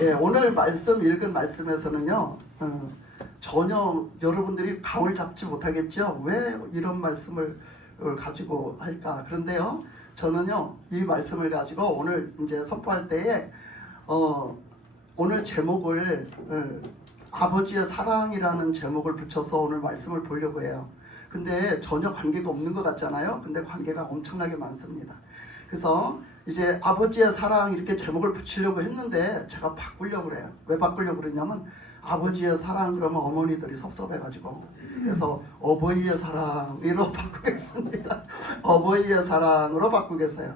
예, 오늘 말씀 읽은 말씀에서는요, 전혀 여러분들이 감을 잡지 못하겠죠. 왜 이런 말씀을 가지고 할까? 그런데요, 저는요, 이 말씀을 가지고 오늘 이제 선포할 때에 오늘 제목을 아버지의 사랑이라는 제목을 붙여서 오늘 말씀을 보려고 해요. 근데 전혀 관계가 없는 것 같잖아요. 근데 관계가 엄청나게 많습니다. 그래서 이제 아버지의 사랑 이렇게 제목을 붙이려고 했는데 제가 바꾸려고 그래요. 왜 바꾸려고 그러냐면 아버지의 사랑 그러면 어머니들이 섭섭해가지고, 그래서 어버이의 사랑으로 바꾸겠습니다. 어버이의 사랑으로 바꾸겠어요.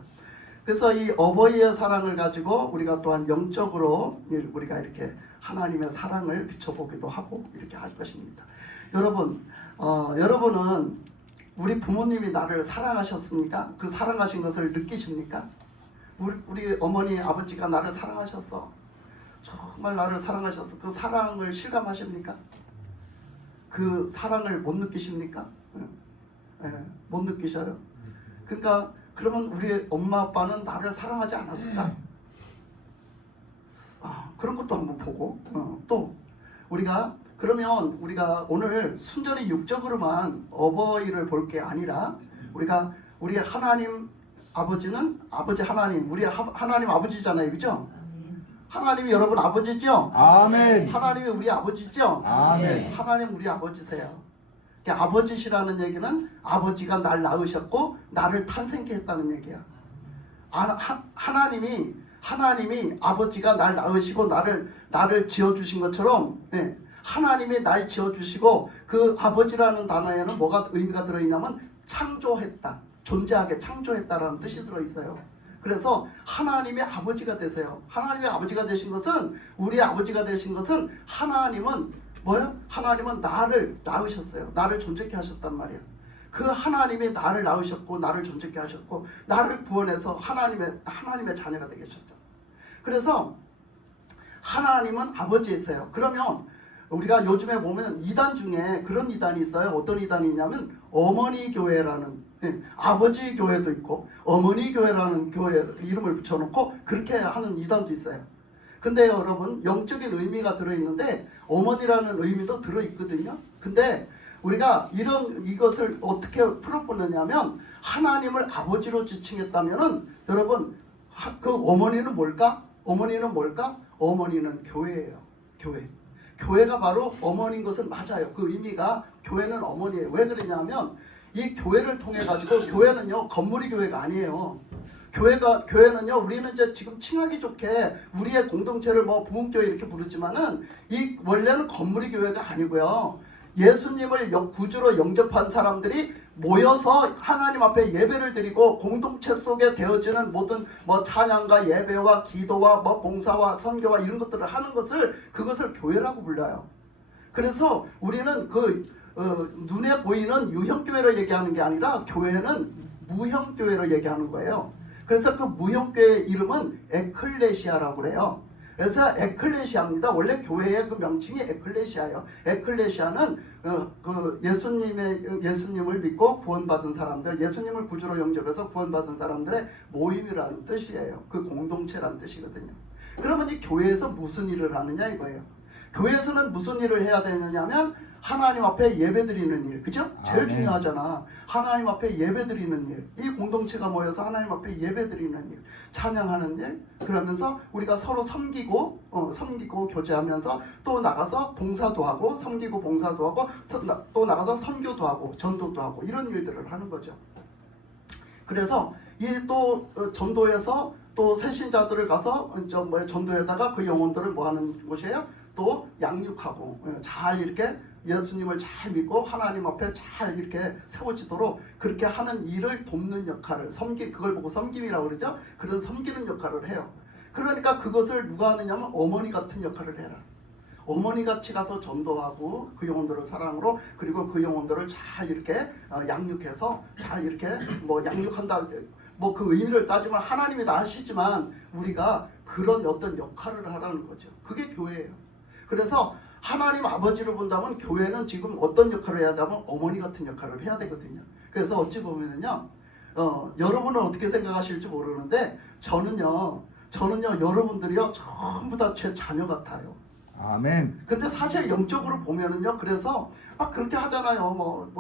그래서 이 어버이의 사랑을 가지고 우리가 또한 영적으로 우리가 이렇게 하나님의 사랑을 비춰보기도 하고 이렇게 할 것입니다. 여러분은 우리 부모님이 나를 사랑하셨습니까? 그 사랑하신 것을 느끼십니까? 우리 어머니 아버지가 나를 사랑하셨어. 정말 나를 사랑하셨어. 그 사랑을 실감하십니까? 그 사랑을 못 느끼십니까? 못 느끼셔요. 그러니까 그러면 우리 엄마 아빠는 나를 사랑하지 않았을까? 그런 것도 한번 보고 또 그러면 우리가 오늘 순전히 육적으로만 어버이를 볼 게 아니라 우리 하나님 아버지는 아버지 하나님, 우리 하나님 아버지잖아요, 그죠? 하나님이 여러분 아버지죠? 아멘. 하나님이 우리 아버지죠? 아멘. 네, 하나님 우리 아버지세요. 아버지시라는 얘기는 아버지가 날 낳으셨고 나를 탄생케 했다는 얘기야. 하나님이 아버지가 날 낳으시고 나를 지어주신 것처럼, 네, 하나님이 날 지어주시고, 그 아버지라는 단어에는 뭐가 의미가 들어있냐면 창조했다, 존재하게 창조했다라는 뜻이 들어있어요. 그래서 하나님의 아버지가 되세요. 하나님의 아버지가 되신 것은, 우리의 아버지가 되신 것은, 하나님은 뭐예요? 하나님은 나를 낳으셨어요. 나를 존재케 하셨단 말이에요. 그 하나님이 나를 낳으셨고 나를 존재케 하셨고 나를 구원해서 하나님의 자녀가 되게 하셨죠. 그래서 하나님은 아버지이세요. 그러면 우리가 요즘에 보면 이단 중에 그런 이단이 있어요. 어떤 이단이 있냐면 어머니 교회라는, 아버지 교회도 있고 어머니 교회라는 교회 이름을 붙여놓고 그렇게 하는 이단도 있어요. 근데 여러분, 영적인 의미가 들어있는데 어머니라는 의미도 들어있거든요. 근데 우리가 이것을 어떻게 풀어보느냐면, 하나님을 아버지로 지칭했다면은 여러분, 그 어머니는 뭘까? 어머니는 교회예요. 교회가 바로 어머니인 것은 맞아요. 그 의미가, 교회는 어머니예요. 왜 그러냐면 이 교회를 통해 가지고, 교회는요 건물이 교회가 아니에요. 교회는요, 우리는 이제 지금 칭하기 좋게 우리의 공동체를 부흥교회 이렇게 부르지만은 이 원래는 건물이 교회가 아니고요, 예수님을 구주로 영접한 사람들이 모여서 하나님 앞에 예배를 드리고 공동체 속에 되어지는 모든 찬양과 예배와 기도와 봉사와 선교와 이런 것들을 하는 그것을 교회라고 불러요. 그래서 우리는 눈에 보이는 유형교회를 얘기하는 게 아니라 교회는 무형교회를 얘기하는 거예요. 그래서 그 무형교회의 이름은 에클레시아라고 그래요. 그래서 에클레시아입니다. 원래 교회의 그 명칭이 에클레시아예요. 에클레시아는 예수님을 믿고 구원받은 사람들, 예수님을 구주로 영접해서 구원받은 사람들의 모임이라는 뜻이에요. 그 공동체라는 뜻이거든요. 그러면 이 교회에서 무슨 일을 하느냐 이거예요. 교회에서는 무슨 일을 해야 되느냐면 하나님 앞에 예배드리는 일, 그죠? 제일 중요하잖아. 하나님 앞에 예배드리는 일, 이 공동체가 모여서 하나님 앞에 예배드리는 일, 찬양하는 일, 그러면서 우리가 서로 섬기고 교제하면서 또 나가서 봉사도 하고, 섬기고 봉사도 하고, 또 나가서 선교도 하고 전도도 하고 이런 일들을 하는 거죠. 그래서 또 전도에서 또 새신자들을 가서 전도에다가 그 영혼들을 뭐 하는 곳이에요? 또 양육하고, 잘 이렇게 예수님을 잘 믿고 하나님 앞에 잘 이렇게 세워지도록 그렇게 하는 일을 돕는 역할을, 그걸 보고 섬김이라고 그러죠. 그런 섬기는 역할을 해요. 그러니까 그것을 누가 하느냐면 어머니 같은 역할을 해라. 어머니같이 가서 전도하고 그 영혼들을 사랑으로, 그리고 그 영혼들을 잘 이렇게 양육해서 잘 이렇게 양육한다. 그 의미를 따지면 하나님이 다 하시지만 우리가 그런 어떤 역할을 하라는 거죠. 그게 교회예요. 그래서 하나님 아버지를 본다면 교회는 지금 어떤 역할을 해야 되냐면 어머니 같은 역할을 해야 되거든요. 그래서 어찌 보면은요, 여러분은 어떻게 생각하실지 모르는데 저는요, 저는요 여러분들이요 전부 다 제 자녀 같아요. 아멘. 근데 사실 영적으로 보면은요, 그래서 막 그렇게 하잖아요.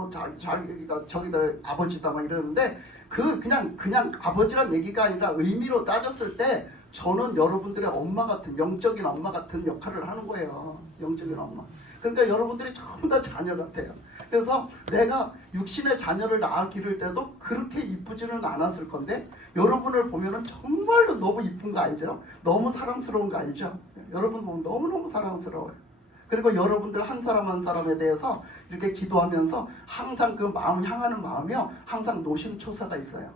저기들 아버지다 막 이러는데 그냥 아버지란 얘기가 아니라 의미로 따졌을 때 저는 여러분들의 엄마 같은, 영적인 엄마 같은 역할을 하는 거예요. 영적인 엄마. 그러니까 여러분들이 전부 다 자녀 같아요. 그래서 내가 육신의 자녀를 낳아 기를 때도 그렇게 이쁘지는 않았을 건데 여러분을 보면은 정말로 너무 이쁜 거 알죠? 너무 사랑스러운 거 알죠? 여러분 보면 너무너무 사랑스러워요. 그리고 여러분들 한 사람 한 사람에 대해서 이렇게 기도하면서 항상 그 마음 향하는 마음이요, 항상 노심초사가 있어요.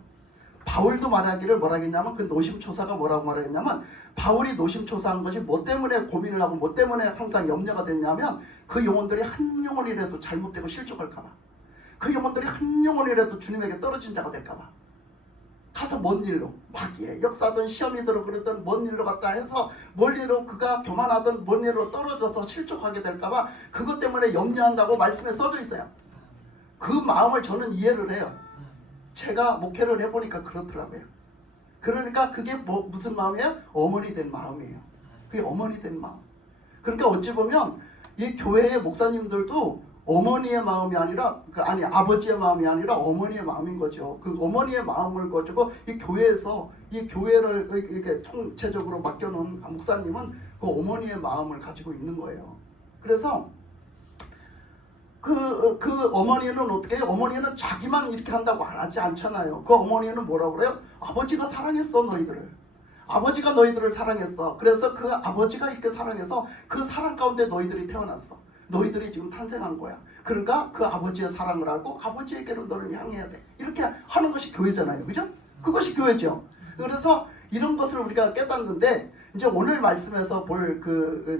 바울도 말하기를 뭐라 했냐면, 그 노심초사가 뭐라고 말했냐면, 바울이 노심초사한 것이 뭐 때문에 고민을 하고 뭐 때문에 항상 염려가 됐냐면, 그 영혼들이 한 영혼이라도 잘못되고 실족할까봐, 그 영혼들이 한 영혼이라도 주님에게 떨어진 자가 될까봐, 가서 먼 일로 막 역사든 시험이든 그러든 먼 일로 갔다 해서 멀리로 그가 교만하던 먼 일로 떨어져서 실족하게 될까봐 그것 때문에 염려한다고 말씀에 써져 있어요. 그 마음을 저는 이해를 해요. 제가 목회를 해보니까 그렇더라고요. 그러니까 그게 무슨 마음이에요? 어머니 된 마음이에요. 그게 어머니 된 마음. 그러니까 어찌 보면 이 교회의 목사님들도 어머니의 마음이 아니라 아버지의 마음이 아니라 어머니의 마음인 거죠. 그 어머니의 마음을 가지고 이 교회에서 이 교회를 이렇게 총체적으로 맡겨놓은 목사님은 그 어머니의 마음을 가지고 있는 거예요. 그래서 그 어머니는 어떻게 해요? 어머니는 자기만 이렇게 한다고 안 하지 않잖아요. 그 어머니는 뭐라고 그래요? 아버지가 사랑했어 너희들을. 아버지가 너희들을 사랑했어. 그래서 그 아버지가 이렇게 사랑해서 그 사랑 가운데 너희들이 태어났어. 너희들이 지금 탄생한 거야. 그러니까 그 아버지의 사랑을 알고 아버지에게로 너를 향해야 돼. 이렇게 하는 것이 교회잖아요. 그죠? 그것이 교회죠. 그래서 이런 것을 우리가 깨닫는데, 이제 오늘 말씀에서 볼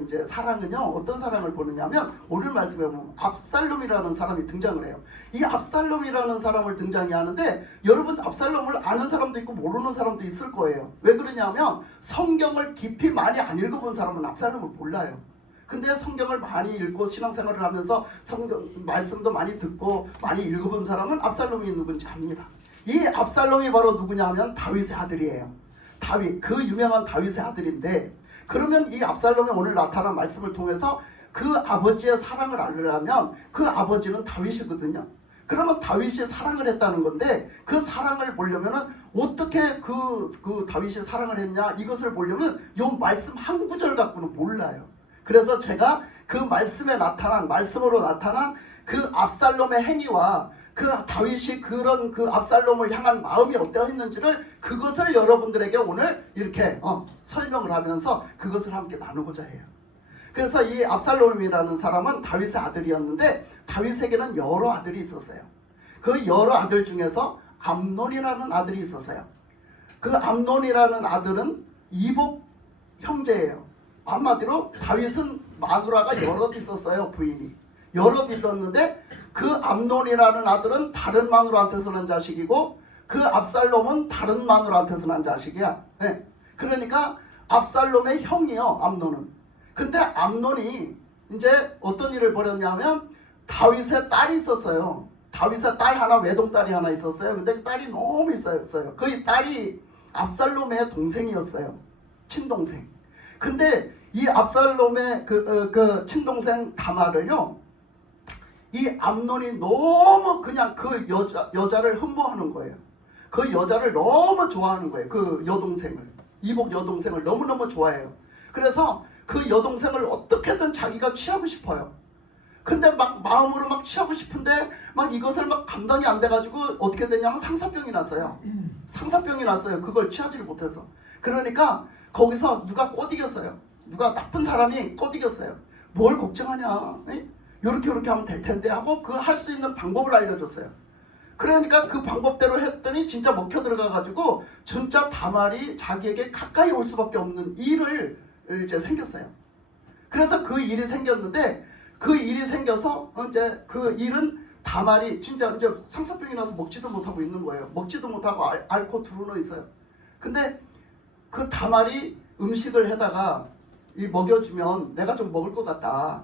이제 사랑은요, 어떤 사랑을 보느냐면, 오늘 말씀에 보면 압살롬이라는 사람이 등장을 해요. 이 압살롬이라는 사람을 등장이 하는데, 여러분 압살롬을 아는 사람도 있고 모르는 사람도 있을 거예요. 왜 그러냐면 성경을 깊이 많이 안 읽어본 사람은 압살롬을 몰라요. 근데 성경을 많이 읽고 신앙생활을 하면서 성경 말씀도 많이 듣고 많이 읽어본 사람은 압살롬이 누군지 압니다. 이 압살롬이 바로 누구냐 하면 다윗의 아들이에요. 다윗, 그 유명한 다윗의 아들인데, 그러면 이 압살롬이 오늘 나타난 말씀을 통해서 그 아버지의 사랑을 알려면 그 아버지는 다윗이거든요. 그러면 다윗이 사랑을 했다는 건데, 그 사랑을 보려면은 어떻게 그 다윗이 사랑을 했냐, 이것을 보려면 이 말씀 한 구절 갖고는 몰라요. 그래서 제가 그 말씀으로 나타난 그 압살롬의 행위와 그 다윗이 그런 그 압살롬을 향한 마음이 어떠했는지를, 그것을 여러분들에게 오늘 이렇게 설명을 하면서 그것을 함께 나누고자 해요. 그래서 이 압살롬이라는 사람은 다윗의 아들이었는데, 다윗에게는 여러 아들이 있었어요. 그 여러 아들 중에서 암논이라는 아들이 있었어요. 그 암논이라는 아들은 이복 형제예요. 한마디로 다윗은 마누라가 여럿 있었어요. 부인이 여럿 있었는데, 그 암논이라는 아들은 다른 마누라한테서 난 자식이고, 그 압살롬은 다른 마누라한테서 난 자식이야. 네. 그러니까 압살롬의 형이요, 암논은. 근데 암논이 이제 어떤 일을 벌였냐면, 다윗의 딸이 있었어요. 다윗의 딸 하나, 외동딸이 하나 있었어요. 근데 그 딸이 너무 있었어요. 그 딸이 압살롬의 동생이었어요. 친동생. 근데 이 압살롬의 그 친동생 다말을요, 이 암논이 너무 그냥 그 여자를 흠모하는 거예요. 그 여자를 너무 좋아하는 거예요. 그 여동생을, 이복 여동생을 너무너무 좋아해요. 그래서 그 여동생을 어떻게든 자기가 취하고 싶어요. 근데 막 마음으로 막 취하고 싶은데 막 이것을 막 감당이 안 돼가지고 어떻게 됐냐면 상사병이 났어요. 상사병이 났어요. 그걸 취하지를 못해서. 그러니까 거기서 누가 꼬디겼어요. 누가 나쁜 사람이 꼬디겼어요. 뭘 걱정하냐, 요렇게 하면 될 텐데 하고 그 할 수 있는 방법을 알려줬어요. 그러니까 그 방법대로 했더니 진짜 먹혀 들어가가지고 진짜 다말이 자기에게 가까이 올 수밖에 없는 일을 이제 생겼어요. 그래서 그 일이 생겼는데, 그 일이 생겨서 이제 그 일은 다말이 진짜 이제 상사병이 나서 먹지도 못하고 있는 거예요. 먹지도 못하고 앓고 두루누워 있어요. 근데 그 다말이 음식을 해다가 먹여주면 내가 좀 먹을 것 같다,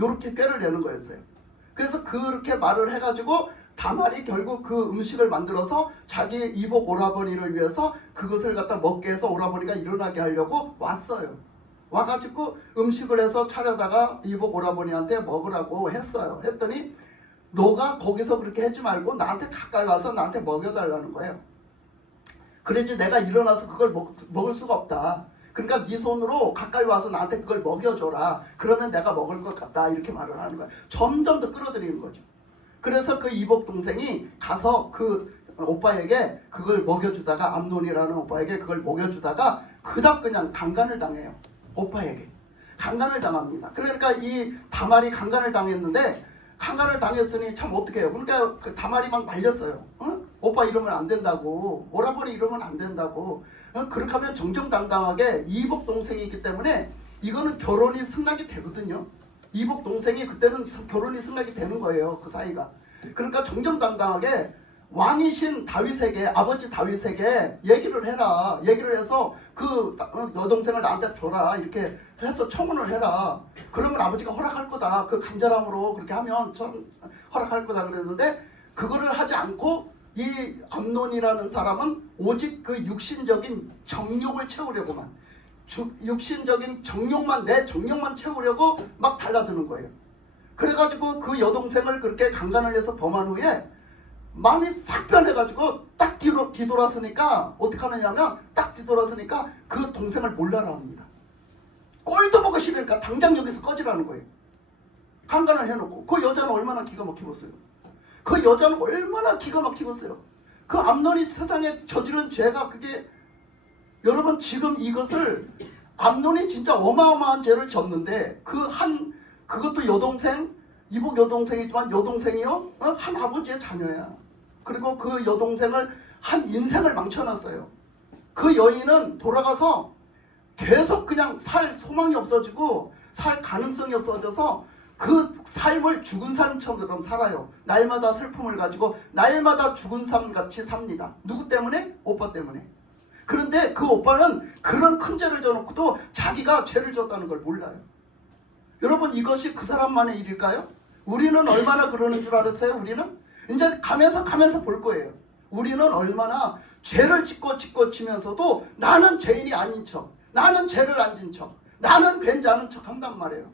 요렇게 꾀를 내는 거였어요. 그래서 그렇게 말을 해가지고 다말이 결국 그 음식을 만들어서 자기 이복 오라버니를 위해서 그것을 갖다 먹게 해서 오라버니가 일어나게 하려고 왔어요. 와가지고 음식을 해서 차려다가 이복 오라버니한테 먹으라고 했어요. 했더니 너가 거기서 그렇게 하지 말고 나한테 가까이 와서 나한테 먹여달라는 거예요. 그랬지 내가 일어나서 그걸 먹을 수가 없다. 그러니까 네 손으로 가까이 와서 나한테 그걸 먹여줘라. 그러면 내가 먹을 것 같다. 이렇게 말을 하는 거예요. 점점 더 끌어들이는 거죠. 그래서 그 이복 동생이 가서 그 오빠에게 그걸 먹여주다가 암논이라는 오빠에게 그걸 먹여주다가 그닥 그냥 강간을 당해요. 오빠에게 강간을 당합니다. 그러니까 이 다말이 강간을 당했는데 강간을 당했으니 참 어떻게 해요. 그러니까 그 다말이 막 말렸어요. 오빠 이러면 안 된다고, 오라버니 이러면 안 된다고. 그렇게 하면 정정당당하게 이복 동생이기 때문에 이거는 결혼이 승낙이 되거든요. 이복 동생이 그때는 결혼이 승낙이 되는 거예요. 그 사이가. 그러니까 정정당당하게 왕이신 다윗에게, 아버지 다윗에게 얘기를 해라. 얘기를 해서 그 여동생을 나한테 줘라. 이렇게 해서 청혼을 해라. 그러면 아버지가 허락할 거다. 그 간절함으로 그렇게 하면 전 허락할 거다 그랬는데 그거를 하지 않고 이 암논이라는 사람은 오직 그 육신적인 정욕을 채우려고만, 육신적인 정욕만, 내 정욕만 채우려고 막 달라드는 거예요. 그래가지고 그 여동생을 그렇게 강간을 해서 범한 후에 마음이 싹 변해가지고 딱 뒤돌아서니까 어떻게 하느냐면 딱 뒤돌아서니까 그 동생을 몰라라 합니다. 꼴도 보기 싫으니까 당장 여기서 꺼지라는 거예요. 강간을 해놓고. 그 여자는 얼마나 기가 막히겠어요. 그 여자는 얼마나 기가 막히겠어요. 그 암논이 세상에 저지른 죄가 그게, 여러분 지금 이것을, 암논이 진짜 어마어마한 죄를 졌는데 그것도 여동생, 이복 여동생이지만 여동생이요 한 아버지의 자녀야. 그리고 그 여동생을 한 인생을 망쳐놨어요. 그 여인은 돌아가서 계속 그냥 살 소망이 없어지고 살 가능성이 없어져서 그 삶을 죽은 삶처럼 살아요. 날마다 슬픔을 가지고 날마다 죽은 삶같이 삽니다. 누구 때문에? 오빠 때문에. 그런데 그 오빠는 그런 큰 죄를 져놓고도 자기가 죄를 졌다는 걸 몰라요. 여러분 이것이 그 사람만의 일일까요? 우리는 얼마나 그러는 줄 알았어요? 우리는 이제 가면서 볼 거예요. 우리는 얼마나 죄를 짓고 치면서도 나는 죄인이 아닌 척, 나는 죄를 안 진 척, 나는 괜찮은 척 한단 말이에요.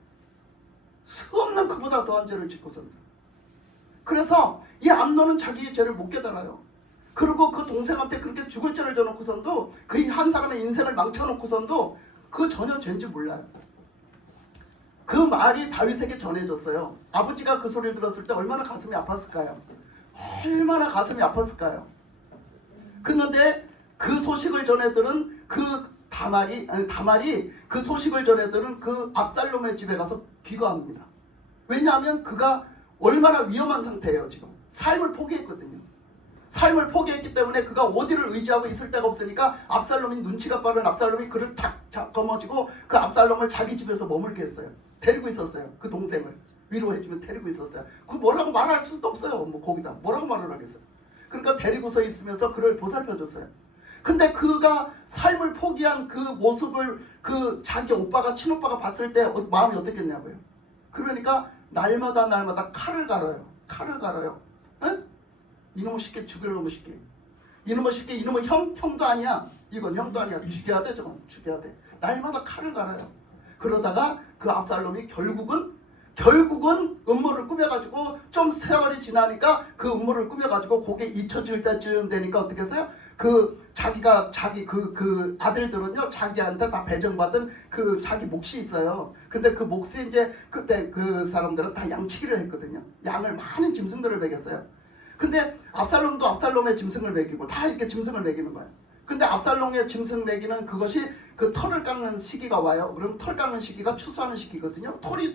수없는 그보다 더한 죄를 짓고선다. 그래서 이 암논은 자기의 죄를 못 깨달아요. 그리고 그 동생한테 그렇게 죽을 죄를 져놓고선도, 그 한 사람의 인생을 망쳐놓고선도 그 전혀 죄인지 몰라요. 그 말이 다윗에게 전해졌어요. 아버지가 그 소리를 들었을 때 얼마나 가슴이 아팠을까요? 얼마나 가슴이 아팠을까요? 그런데 그 소식을 전해들은 그 다말이 그 소식을 전해들은 그 압살롬의 집에 가서 귀가합니다. 왜냐하면 그가 얼마나 위험한 상태예요. 지금 삶을 포기했거든요. 삶을 포기했기 때문에 그가 어디를 의지하고 있을 데가 없으니까 압살롬이, 눈치가 빠른 압살롬이 그를 탁 거머쥐고 그 압살롬을 자기 집에서 머물게 했어요. 데리고 있었어요. 그 동생을 위로해주면 데리고 있었어요. 그 뭐라고 말할 수도 없어요. 뭐 거기다 뭐라고 말을 하겠어요. 그러니까 데리고서 있으면서 그를 보살펴줬어요. 근데 그가 삶을 포기한 그 모습을 그 자기 오빠가, 친오빠가 봤을 때 마음이 어떻겠냐고요. 그러니까 날마다 칼을 갈아요. 칼을 갈아요. 응? 이놈의 새끼, 죽일 놈의 새끼. 이놈의 새끼, 이놈의 형도 아니야. 이건 형도 아니야. 죽여야 돼. 저건 죽여야 돼. 날마다 칼을 갈아요. 그러다가 그 압살롬이 결국은 음모를 꾸며가지고 좀 세월이 지나니까 그 음모를 꾸며가지고 그게 잊혀질 때쯤 되니까 어떻게 했어요? 자기 아들들은요 자기한테 다 배정받은 그 자기 몫이 있어요. 근데 그 몫이 이제 그때 그 사람들은 다 양치기를 했거든요. 양을 많은 짐승들을 먹였어요. 근데 압살롬도 압살롬의 짐승을 먹이고 다 이렇게 짐승을 먹이는 거예요. 근데 압살롬의 짐승 먹이는 그것이 그 털을 깎는 시기가 와요. 그럼 털 깎는 시기가 추수하는 시기거든요. 털이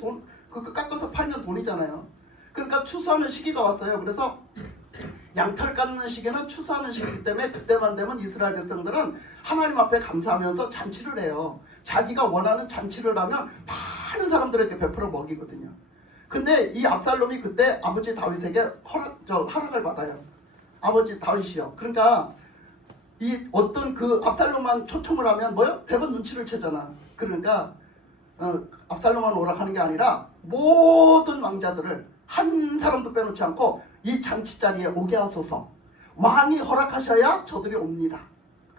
그거 깎아서 팔면 돈이잖아요. 그러니까 추수하는 시기가 왔어요. 그래서 양털 깎는 시기는 추수하는 시기이기 때문에 그때만 되면 이스라엘 백성들은 하나님 앞에 감사하면서 잔치를 해요. 자기가 원하는 잔치를 하면 많은 사람들에게 베풀어 먹이거든요. 근데 이 압살롬이 그때 아버지 다윗에게 허락을 받아요. 아버지 다윗이요. 그러니까 이 어떤 그 압살롬만 초청을 하면 뭐요? 대번 눈치를 채잖아. 그러니까 압살롬만 오락하는 게 아니라 모든 왕자들을 한 사람도 빼놓지 않고 이 잔치 자리에 오게 하소서. 왕이 허락하셔야 저들이 옵니다.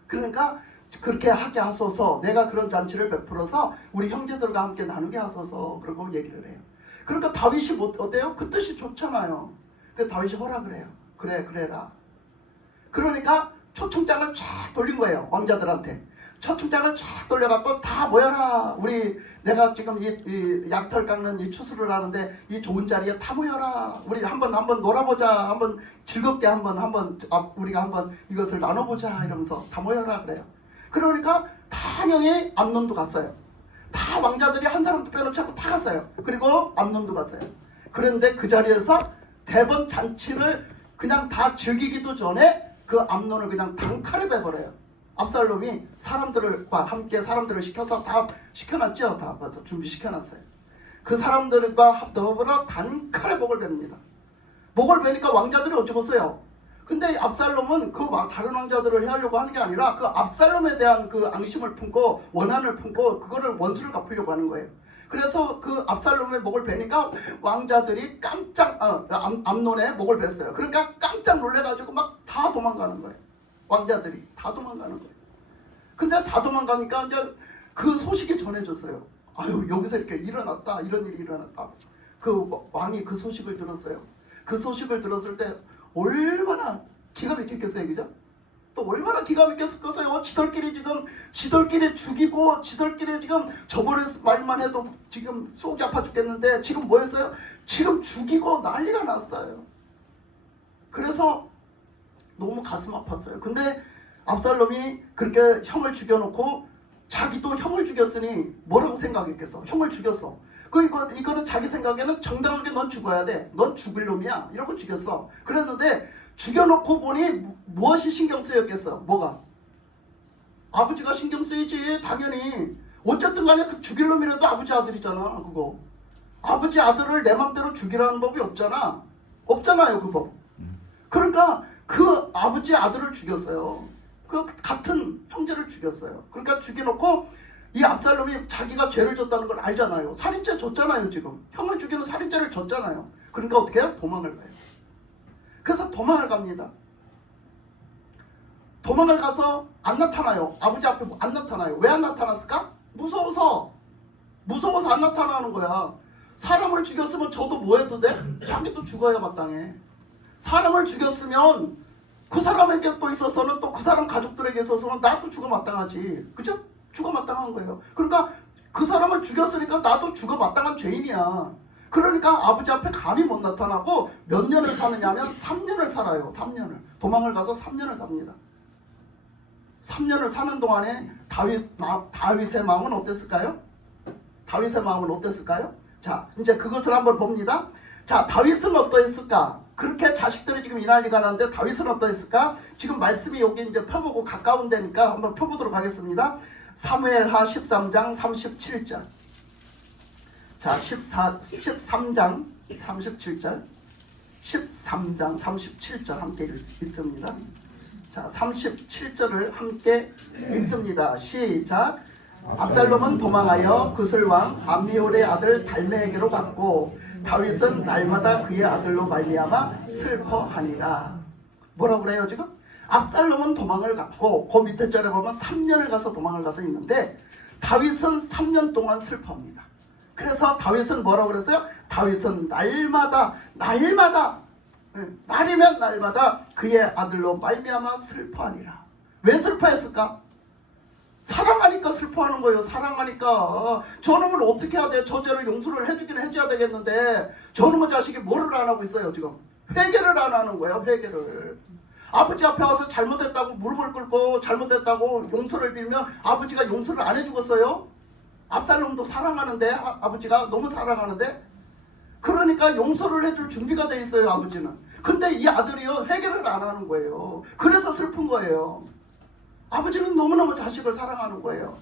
그러니까 그렇게 하게 하소서. 내가 그런 잔치를 베풀어서 우리 형제들과 함께 나누게 하소서. 그러고 얘기를 해요. 그러니까 다윗이 어때요? 그 뜻이 좋잖아요. 그 다윗이 허락을 해요. 그래 그래라. 그러니까 초청장을 쫙 돌린 거예요. 왕자들한테. 초청장을 쫙 돌려갖고 다 모여라. 우리 내가 지금 이 약털 깎는 이 추수를 하는데 이 좋은 자리에 다 모여라. 우리 한번 놀아보자. 한번 즐겁게 한번 우리가 한번 이것을 나눠보자. 이러면서 다 모여라 그래요. 그러니까 당연히 암논도 갔어요. 다 왕자들이 한 사람도 빼놓지 않고 다 갔어요. 그리고 암논도 갔어요. 그런데 그 자리에서 대번 잔치를 그냥 다 즐기기도 전에 그 암논을 그냥 단칼에 베버려요. 압살롬이 사람들과 함께 사람들을 시켜서 다 시켜놨죠. 다 벌써 준비시켜놨어요. 그 사람들과 더불어 단칼에 목을 뱁니다. 목을 베니까 왕자들이 어쩌겠어요. 근데 압살롬은 그 다른 왕자들을 해하려고 하는 게 아니라 그 압살롬에 대한 그 앙심을 품고 원한을 품고 그거를 원수를 갚으려고 하는 거예요. 그래서 그 압살롬의 목을 베니까 왕자들이 암논의 목을 뱄어요. 그러니까 깜짝 놀래가지고 막 다 도망가는 거예요. 왕자들이 다 도망가는 거예요. 근데 다 도망가니까 이제 그 소식이 전해졌어요. 아유, 여기서 이렇게 일어났다. 이런 일이 일어났다. 그 왕이 그 소식을 들었어요. 그 소식을 들었을 때 얼마나 기가 막혔겠어요. 그죠? 또 얼마나 기가 막혔겠어요. 지들끼리 죽이고 지들끼리 지금 저번에 말만 해도 지금 속이 아파 죽겠는데 지금 뭐 했어요? 지금 죽이고 난리가 났어요. 그래서 너무 가슴 아팠어요. 근데 압살롬이 그렇게 형을 죽여놓고 자기도 형을 죽였으니 뭐라고 생각했겠어? 형을 죽였어. 이거는 자기 생각에는 정당하게 넌 죽어야 돼. 넌 죽을 놈이야. 이러고 죽였어. 그랬는데 죽여놓고 보니 무엇이 신경 쓰였겠어? 뭐가? 아버지가 신경 쓰이지. 당연히. 어쨌든 간에 그 죽일 놈이라도 아버지 아들이잖아. 그거. 아버지 아들을 내 맘대로 죽이라는 법이 없잖아. 없잖아요. 그 법. 그러니까 그 아버지 아들을 죽였어요. 그 같은 형제를 죽였어요. 그러니까 죽여놓고 이 압살롬이 자기가 죄를 졌다는 걸 알잖아요. 살인죄 졌잖아요. 지금 형을 죽이는 살인죄를 졌잖아요. 그러니까 어떻게 해요? 도망을 가요. 그래서 도망을 갑니다. 도망을 가서 안 나타나요. 아버지 앞에 안 나타나요. 왜 안 나타났을까? 무서워서 안 나타나는 거야. 사람을 죽였으면 저도 뭐 해도 돼? 자기도 죽어야 마땅해. 사람을 죽였으면 그 사람에게 또 있어서는 또 그 사람 가족들에게 있어서는 나도 죽어 마땅하지. 그죠? 죽어 마땅한 거예요. 그러니까 그 사람을 죽였으니까 나도 죽어 마땅한 죄인이야. 그러니까 아버지 앞에 감히 못 나타나고 몇 년을 사느냐 하면 3년을 살아요. 3년을. 도망을 가서 3년을 삽니다. 3년을 사는 동안에 다윗의 마음은 어땠을까요? 다윗의 마음은 어땠을까요? 자, 이제 그것을 한번 봅니다. 자, 다윗은 어떠했을까? 그렇게 자식들이 지금 이 난리가 나는데 다윗은 어떠했을까? 지금 말씀이 여기 이제 펴보고 가까운 데니까 한번 펴보도록 하겠습니다. 사무엘하 13장 37절. 자, 13장 37절. 13장 37절 함께 읽습니다. 자, 37절을 함께 읽습니다. 시작. 압살롬은 도망하여 구슬왕 암미홀의 아들 달메에게로 갔고 다윗은 날마다 그의 아들로 말미암아 슬퍼하니라. 뭐라고 그래요 지금? 압살롬은 도망을 갔고 그 밑에 절에 보면 3년을 가서 도망을 가서 있는데 다윗은 3년 동안 슬퍼합니다. 그래서 다윗은 뭐라고 그랬어요? 다윗은 날이면 날마다 그의 아들로 말미암아 슬퍼하니라. 왜 슬퍼했을까? 사랑하니까 슬퍼하는 거예요. 사랑하니까. 저놈을 어떻게 해야 돼? 저 죄를 용서를 해주긴 해줘야 되겠는데 저놈의 자식이 뭐를 안 하고 있어요 지금? 회개를 안 하는 거예요. 회개를. 아버지 앞에 와서 잘못했다고 무릎을 꿇고 잘못했다고 용서를 빌면 아버지가 용서를 안 해주겠어요? 압살롬도 사랑하는데 아버지가 너무 사랑하는데 그러니까 용서를 해줄 준비가 돼 있어요. 아버지는. 근데 이 아들이요 회개를 안 하는 거예요. 그래서 슬픈 거예요. 아버지는 너무너무 자식을 사랑하는 거예요.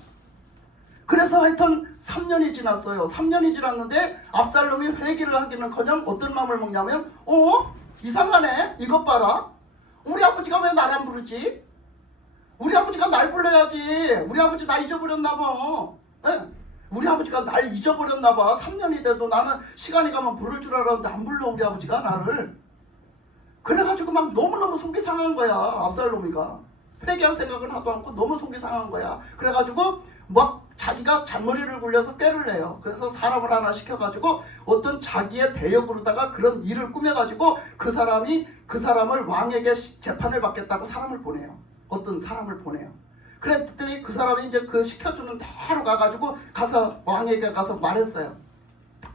그래서 하여튼 3년이 지났어요. 3년이 지났는데 압살롬이 회개를 하기는커녕 어떤 마음을 먹냐면 이상하네. 이것 봐라. 우리 아버지가 왜 날 안 부르지? 우리 아버지가 날 불러야지. 우리 아버지 나 잊어버렸나 봐. 네? 우리 아버지가 날 잊어버렸나 봐. 3년이 돼도 나는 시간이 가면 부를 줄 알았는데 안 불러 우리 아버지가 나를. 그래가지고 막 너무너무 속이 상한 거야. 압살롬이가 회개할 생각은 하도 않고 너무 속이 상한 거야. 그래가지고 막 자기가 잔머리를 굴려서 꾀를 내요. 그래서 사람을 하나 시켜가지고 어떤 자기의 대역으로다가 그런 일을 꾸며가지고 그 사람을 왕에게 재판을 받겠다고 사람을 보내요. 어떤 사람을 보내요. 그랬더니 그 사람이 이제 그 시켜주는 대로 가가지고 가서 왕에게 가서 말했어요.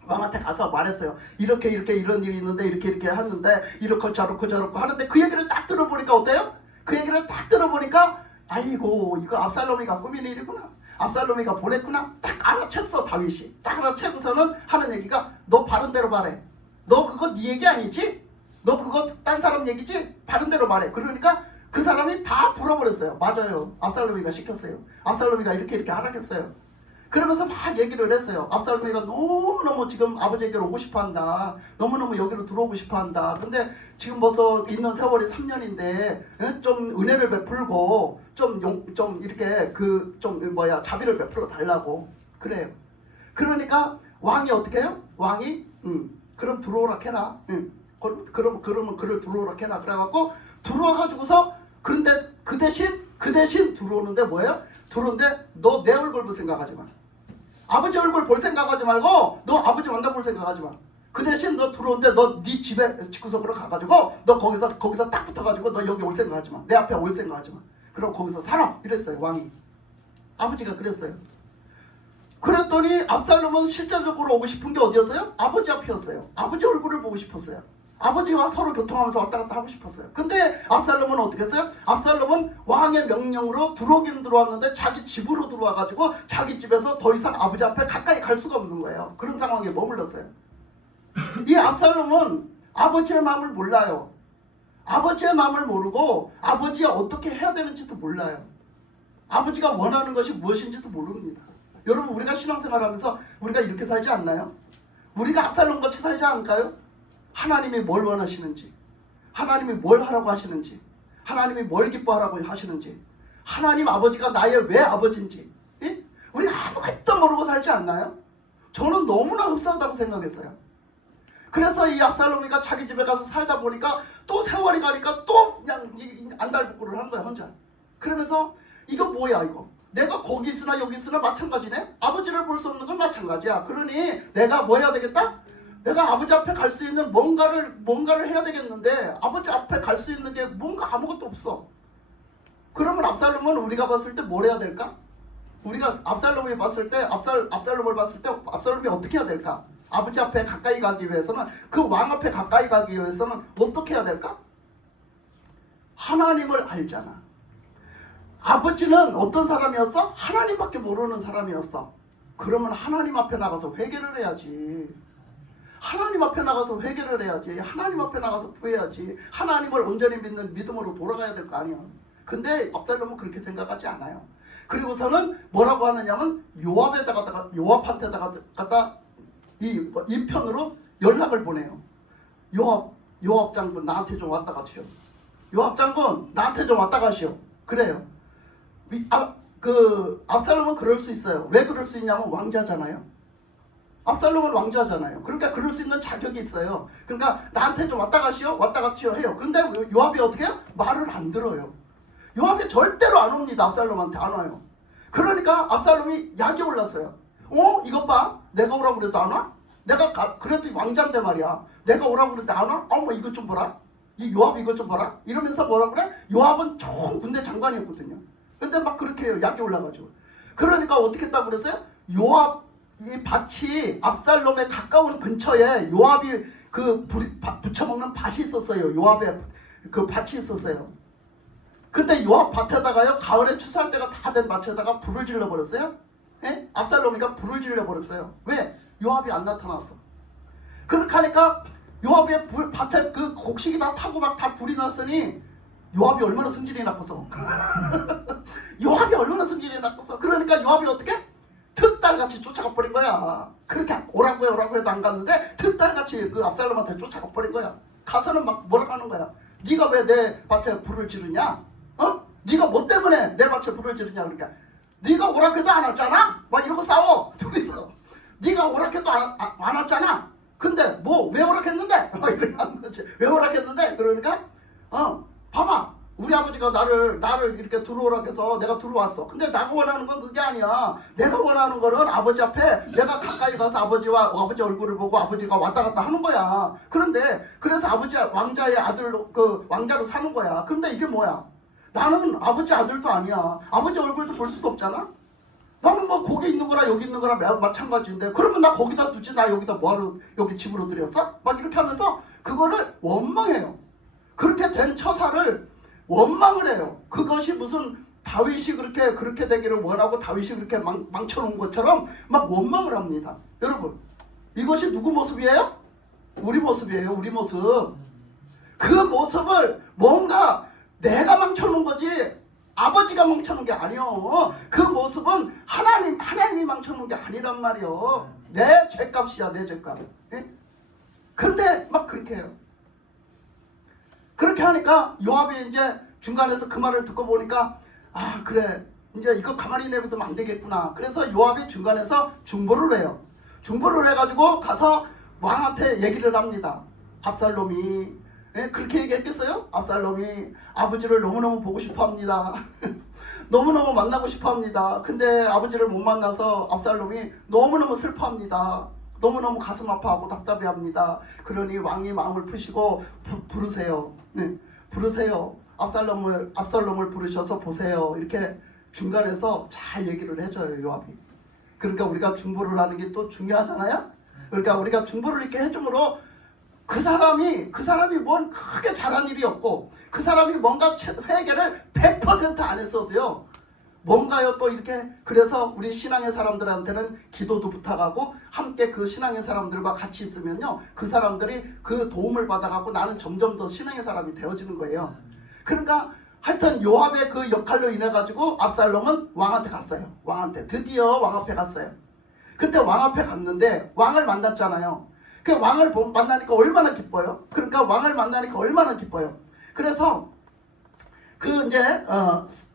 왕한테 가서 말했어요. 이렇게 이런 일이 있는데 이렇게 하는데 이렇고 저렇고 하는데 그 얘기를 딱 들어보니까 어때요? 그 얘기를 딱 들어보니까 아이고 이거 압살롬이가 꾸민 일이구나. 압살롬이가 보냈구나. 딱 알아챘어 다윗이. 딱 알아채고서는 하는 얘기가 너 바른 대로 말해. 너 그거 네 얘기 아니지? 너 그거 딴 사람 얘기지? 바른 대로 말해. 그러니까 그 사람이 다 불어버렸어요. 맞아요. 압살롬이가 시켰어요. 압살롬이가 이렇게 하라겠어요. 그러면서 막 얘기를 했어요. 압살롬이가 너무너무 지금 아버지에게 오고 싶어한다. 너무너무 여기로 들어오고 싶어한다. 근데 지금 벌써 있는 세월이 3년인데 좀 은혜를 베풀고 좀 이렇게 자비를 베풀어 달라고 그래요. 그러니까 왕이 어떻게 해요? 왕이 그럼 들어오라 해라. 그러면 그를 들어오라 해라. 그래갖고 들어와가지고서 그런데 그 대신 들어오는데 뭐예요? 들어오는데 너 내 얼굴 볼 생각하지 마. 아버지 얼굴 볼 생각하지 말고 너 아버지 만나볼 생각하지 마. 그 대신 너 들어오는데 너 네 집에 집구석으로 가가지고 너 거기서 딱 붙어가지고 너 여기 올 생각하지 마. 내 앞에 올 생각하지 마. 그럼 거기서 살아. 이랬어요 왕이. 아버지가 그랬어요. 그랬더니 압살롬은 실제적으로 오고 싶은 게 어디였어요? 아버지 앞이었어요. 아버지 얼굴을 보고 싶었어요. 아버지와 서로 교통하면서 왔다 갔다 하고 싶었어요. 근데 압살롬은 어떻게 했어요? 압살롬은 왕의 명령으로 들어오기는 들어왔는데 자기 집으로 들어와가지고 자기 집에서 더 이상 아버지 앞에 가까이 갈 수가 없는 거예요. 그런 상황에 머물렀어요. 이 압살롬은 아버지의 마음을 몰라요. 아버지의 마음을 모르고 아버지가 어떻게 해야 되는지도 몰라요. 아버지가 원하는 것이 무엇인지도 모릅니다. 여러분 우리가 신앙생활하면서 우리가 이렇게 살지 않나요? 우리가 압살롬같이 살지 않을까요? 하나님이 뭘 원하시는지, 하나님이 뭘 하라고 하시는지, 하나님이 뭘 기뻐하라고 하시는지, 하나님 아버지가 나의 왜 아버지인지, 예? 우리가 아무것도 모르고 살지 않나요? 저는 너무나 흡사하다고 생각했어요. 그래서 이 압살롬이가 자기 집에 가서 살다 보니까 또 세월이 가니까 또 그냥 안달복구를 하는 거야 혼자. 그러면서 이거 뭐야 이거. 내가 거기 있으나 여기 있으나 마찬가지네. 아버지를 볼 수 없는 건 마찬가지야. 그러니 내가 뭐 해야 되겠다? 내가 아버지 앞에 갈 수 있는 뭔가를 해야 되겠는데 아버지 앞에 갈 수 있는 게 뭔가 아무것도 없어. 그러면 압살롬은 우리가 봤을 때 뭘 해야 될까? 우리가 압살롬을 봤을 때 압살롬이 어떻게 해야 될까? 아버지 앞에 가까이 가기 위해서는 그 왕 앞에 가까이 가기 위해서는 어떻게 해야 될까? 하나님을 알잖아. 아버지는 어떤 사람이었어? 하나님밖에 모르는 사람이었어. 그러면 하나님 앞에 나가서 회개를 해야지. 하나님 앞에 나가서 회개를 해야지. 하나님 앞에 나가서 구해야지. 하나님을 온전히 믿는 믿음으로 돌아가야 될 거 아니야. 근데 압살롬은 그렇게 생각하지 않아요. 그리고서는 뭐라고 하느냐면 요압한테다가 갖다 이 편으로 연락을 보내요. 요압 장군 나한테 좀 왔다 가시오. 요압 장군 나한테 좀 왔다 가시오. 그래요. 압살롬은 그럴 수 있어요. 왜 그럴 수 있냐면 왕자잖아요. 압살롬은 왕자잖아요. 그러니까 그럴 수 있는 자격이 있어요. 그러니까 나한테 좀 왔다 가시오 해요. 그런데 요압이 어떻게 해요? 말을 안 들어요. 요압이 절대로 안 옵니다. 압살롬한테 안 와요. 그러니까 압살롬이 약이 올랐어요. 이것 봐. 내가 오라고 그래도 안 와? 내가 그래도 왕자인데 말이야. 내가 오라고 그래도 안 와? 어머 이것 좀 봐라. 이 요압 이것 좀 봐라. 이러면서 뭐라 그래? 요압은 좋은 군대 장관이었거든요. 근데 막 그렇게 해요. 약이 올라가지고. 그러니까 어떻게 했다고 그랬어요? 요압 이 밭이 압살롬의 가까운 근처에 요압이 부쳐먹는 밭이 있었어요. 요압의 그 밭이 있었어요. 근데 요압 밭에다가요 가을에 추수할 때가 다 된 밭에다가 불을 질러버렸어요. 예? 압살롬이가 불을 질러버렸어요. 왜? 요압이 안 나타났어. 그렇게 하니까 요압의 밭에 그 곡식이 다 타고 막 다 불이 났으니 요압이 얼마나 승질이 났겠어. 요압이 얼마나 승질이 났겠어. 그러니까 요압이 어떻게? 특달같이 쫓아가 버린 거야. 그렇게 오라고 해도 안 갔는데 특달같이 그 압살롬한테 쫓아가 버린 거야. 가서는 막 뭐라고 하는 거야. 네가 왜 내 밭에 불을 지르냐? 네가 뭐 때문에 내 밭에 불을 지르냐? 그러니까 네가 오라고 해도 안 왔잖아? 막 이러고 싸워 둘이서. 네가 오라고 해도 안 왔잖아? 근데 뭐 왜 허락했는데? 막 이렇게 하는 거지. 왜 허락했는데? 그러니까 봐봐. 우리 아버지가 나를 이렇게 들어오라 해서 내가 들어왔어. 근데 내가 원하는 건 그게 아니야. 내가 원하는 거는 아버지 앞에 내가 가까이 가서 아버지 얼굴을 보고 아버지가 왔다 갔다 하는 거야. 그런데 그래서 아버지 왕자의 아들로 그 왕자로 사는 거야. 그런데 이게 뭐야? 나는 아버지 아들도 아니야. 아버지 얼굴도 볼 수도 없잖아. 나는 뭐 거기 있는 거랑 여기 있는 거랑 마찬가지인데 그러면 나 거기다 두지 나 여기다 뭐하러 여기 집으로 들였어? 막 이렇게 하면서 그거를 원망해요. 그렇게 된 처사를 원망을 해요. 그것이 무슨 다윗이 그렇게 되기를 원하고 다윗이 그렇게 망쳐놓은 것처럼 막 원망을 합니다. 여러분 이것이 누구 모습이에요? 우리 모습이에요. 우리 모습. 그 모습을 뭔가 내가 망쳐놓은 거지 아버지가 망쳐놓은 게 아니요. 그 모습은 하나님이 망쳐놓은 게 아니란 말이요. 내 죄값이야. 내 죄값. 예? 근데 막 그렇게 해요. 그렇게 하니까 요압이 이제 중간에서 그 말을 듣고 보니까 아 그래 이제 이거 가만히 내버리면 안 되겠구나. 그래서 요압이 중간에서 중보를 해요. 중보를 해가지고 가서 왕한테 얘기를 합니다. 압살롬이 그렇게 얘기했겠어요? 압살롬이 아버지를 너무너무 보고 싶어합니다. 너무너무 만나고 싶어합니다. 근데 아버지를 못 만나서 압살롬이 너무너무 슬퍼합니다. 너무너무 가슴 아파하고 답답해합니다. 그러니 왕이 마음을 푸시고 부르세요. 네, 부르세요. 압살롬을 부르셔서 보세요. 이렇게 중간에서 잘 얘기를 해줘요. 요압이. 그러니까 우리가 중보를 하는 게 또 중요하잖아요. 그러니까 우리가 중보를 이렇게 해줌으로 그 사람이 뭔 크게 잘한 일이 없고 그 사람이 뭔가 회개를 100% 안 했어도요. 뭔가요 또 이렇게 그래서 우리 신앙의 사람들한테는 기도도 부탁하고 함께 그 신앙의 사람들과 같이 있으면요. 그 사람들이 그 도움을 받아갖고 나는 점점 더 신앙의 사람이 되어지는 거예요. 그러니까 하여튼 요압의 그 역할로 인해 가지고 압살롬은 왕한테 갔어요. 왕한테 드디어 왕 앞에 갔어요. 근데 왕 앞에 갔는데 왕을 만났잖아요. 그 왕을 만나니까 얼마나 기뻐요. 그러니까 왕을 만나니까 얼마나 기뻐요. 그래서 그 이제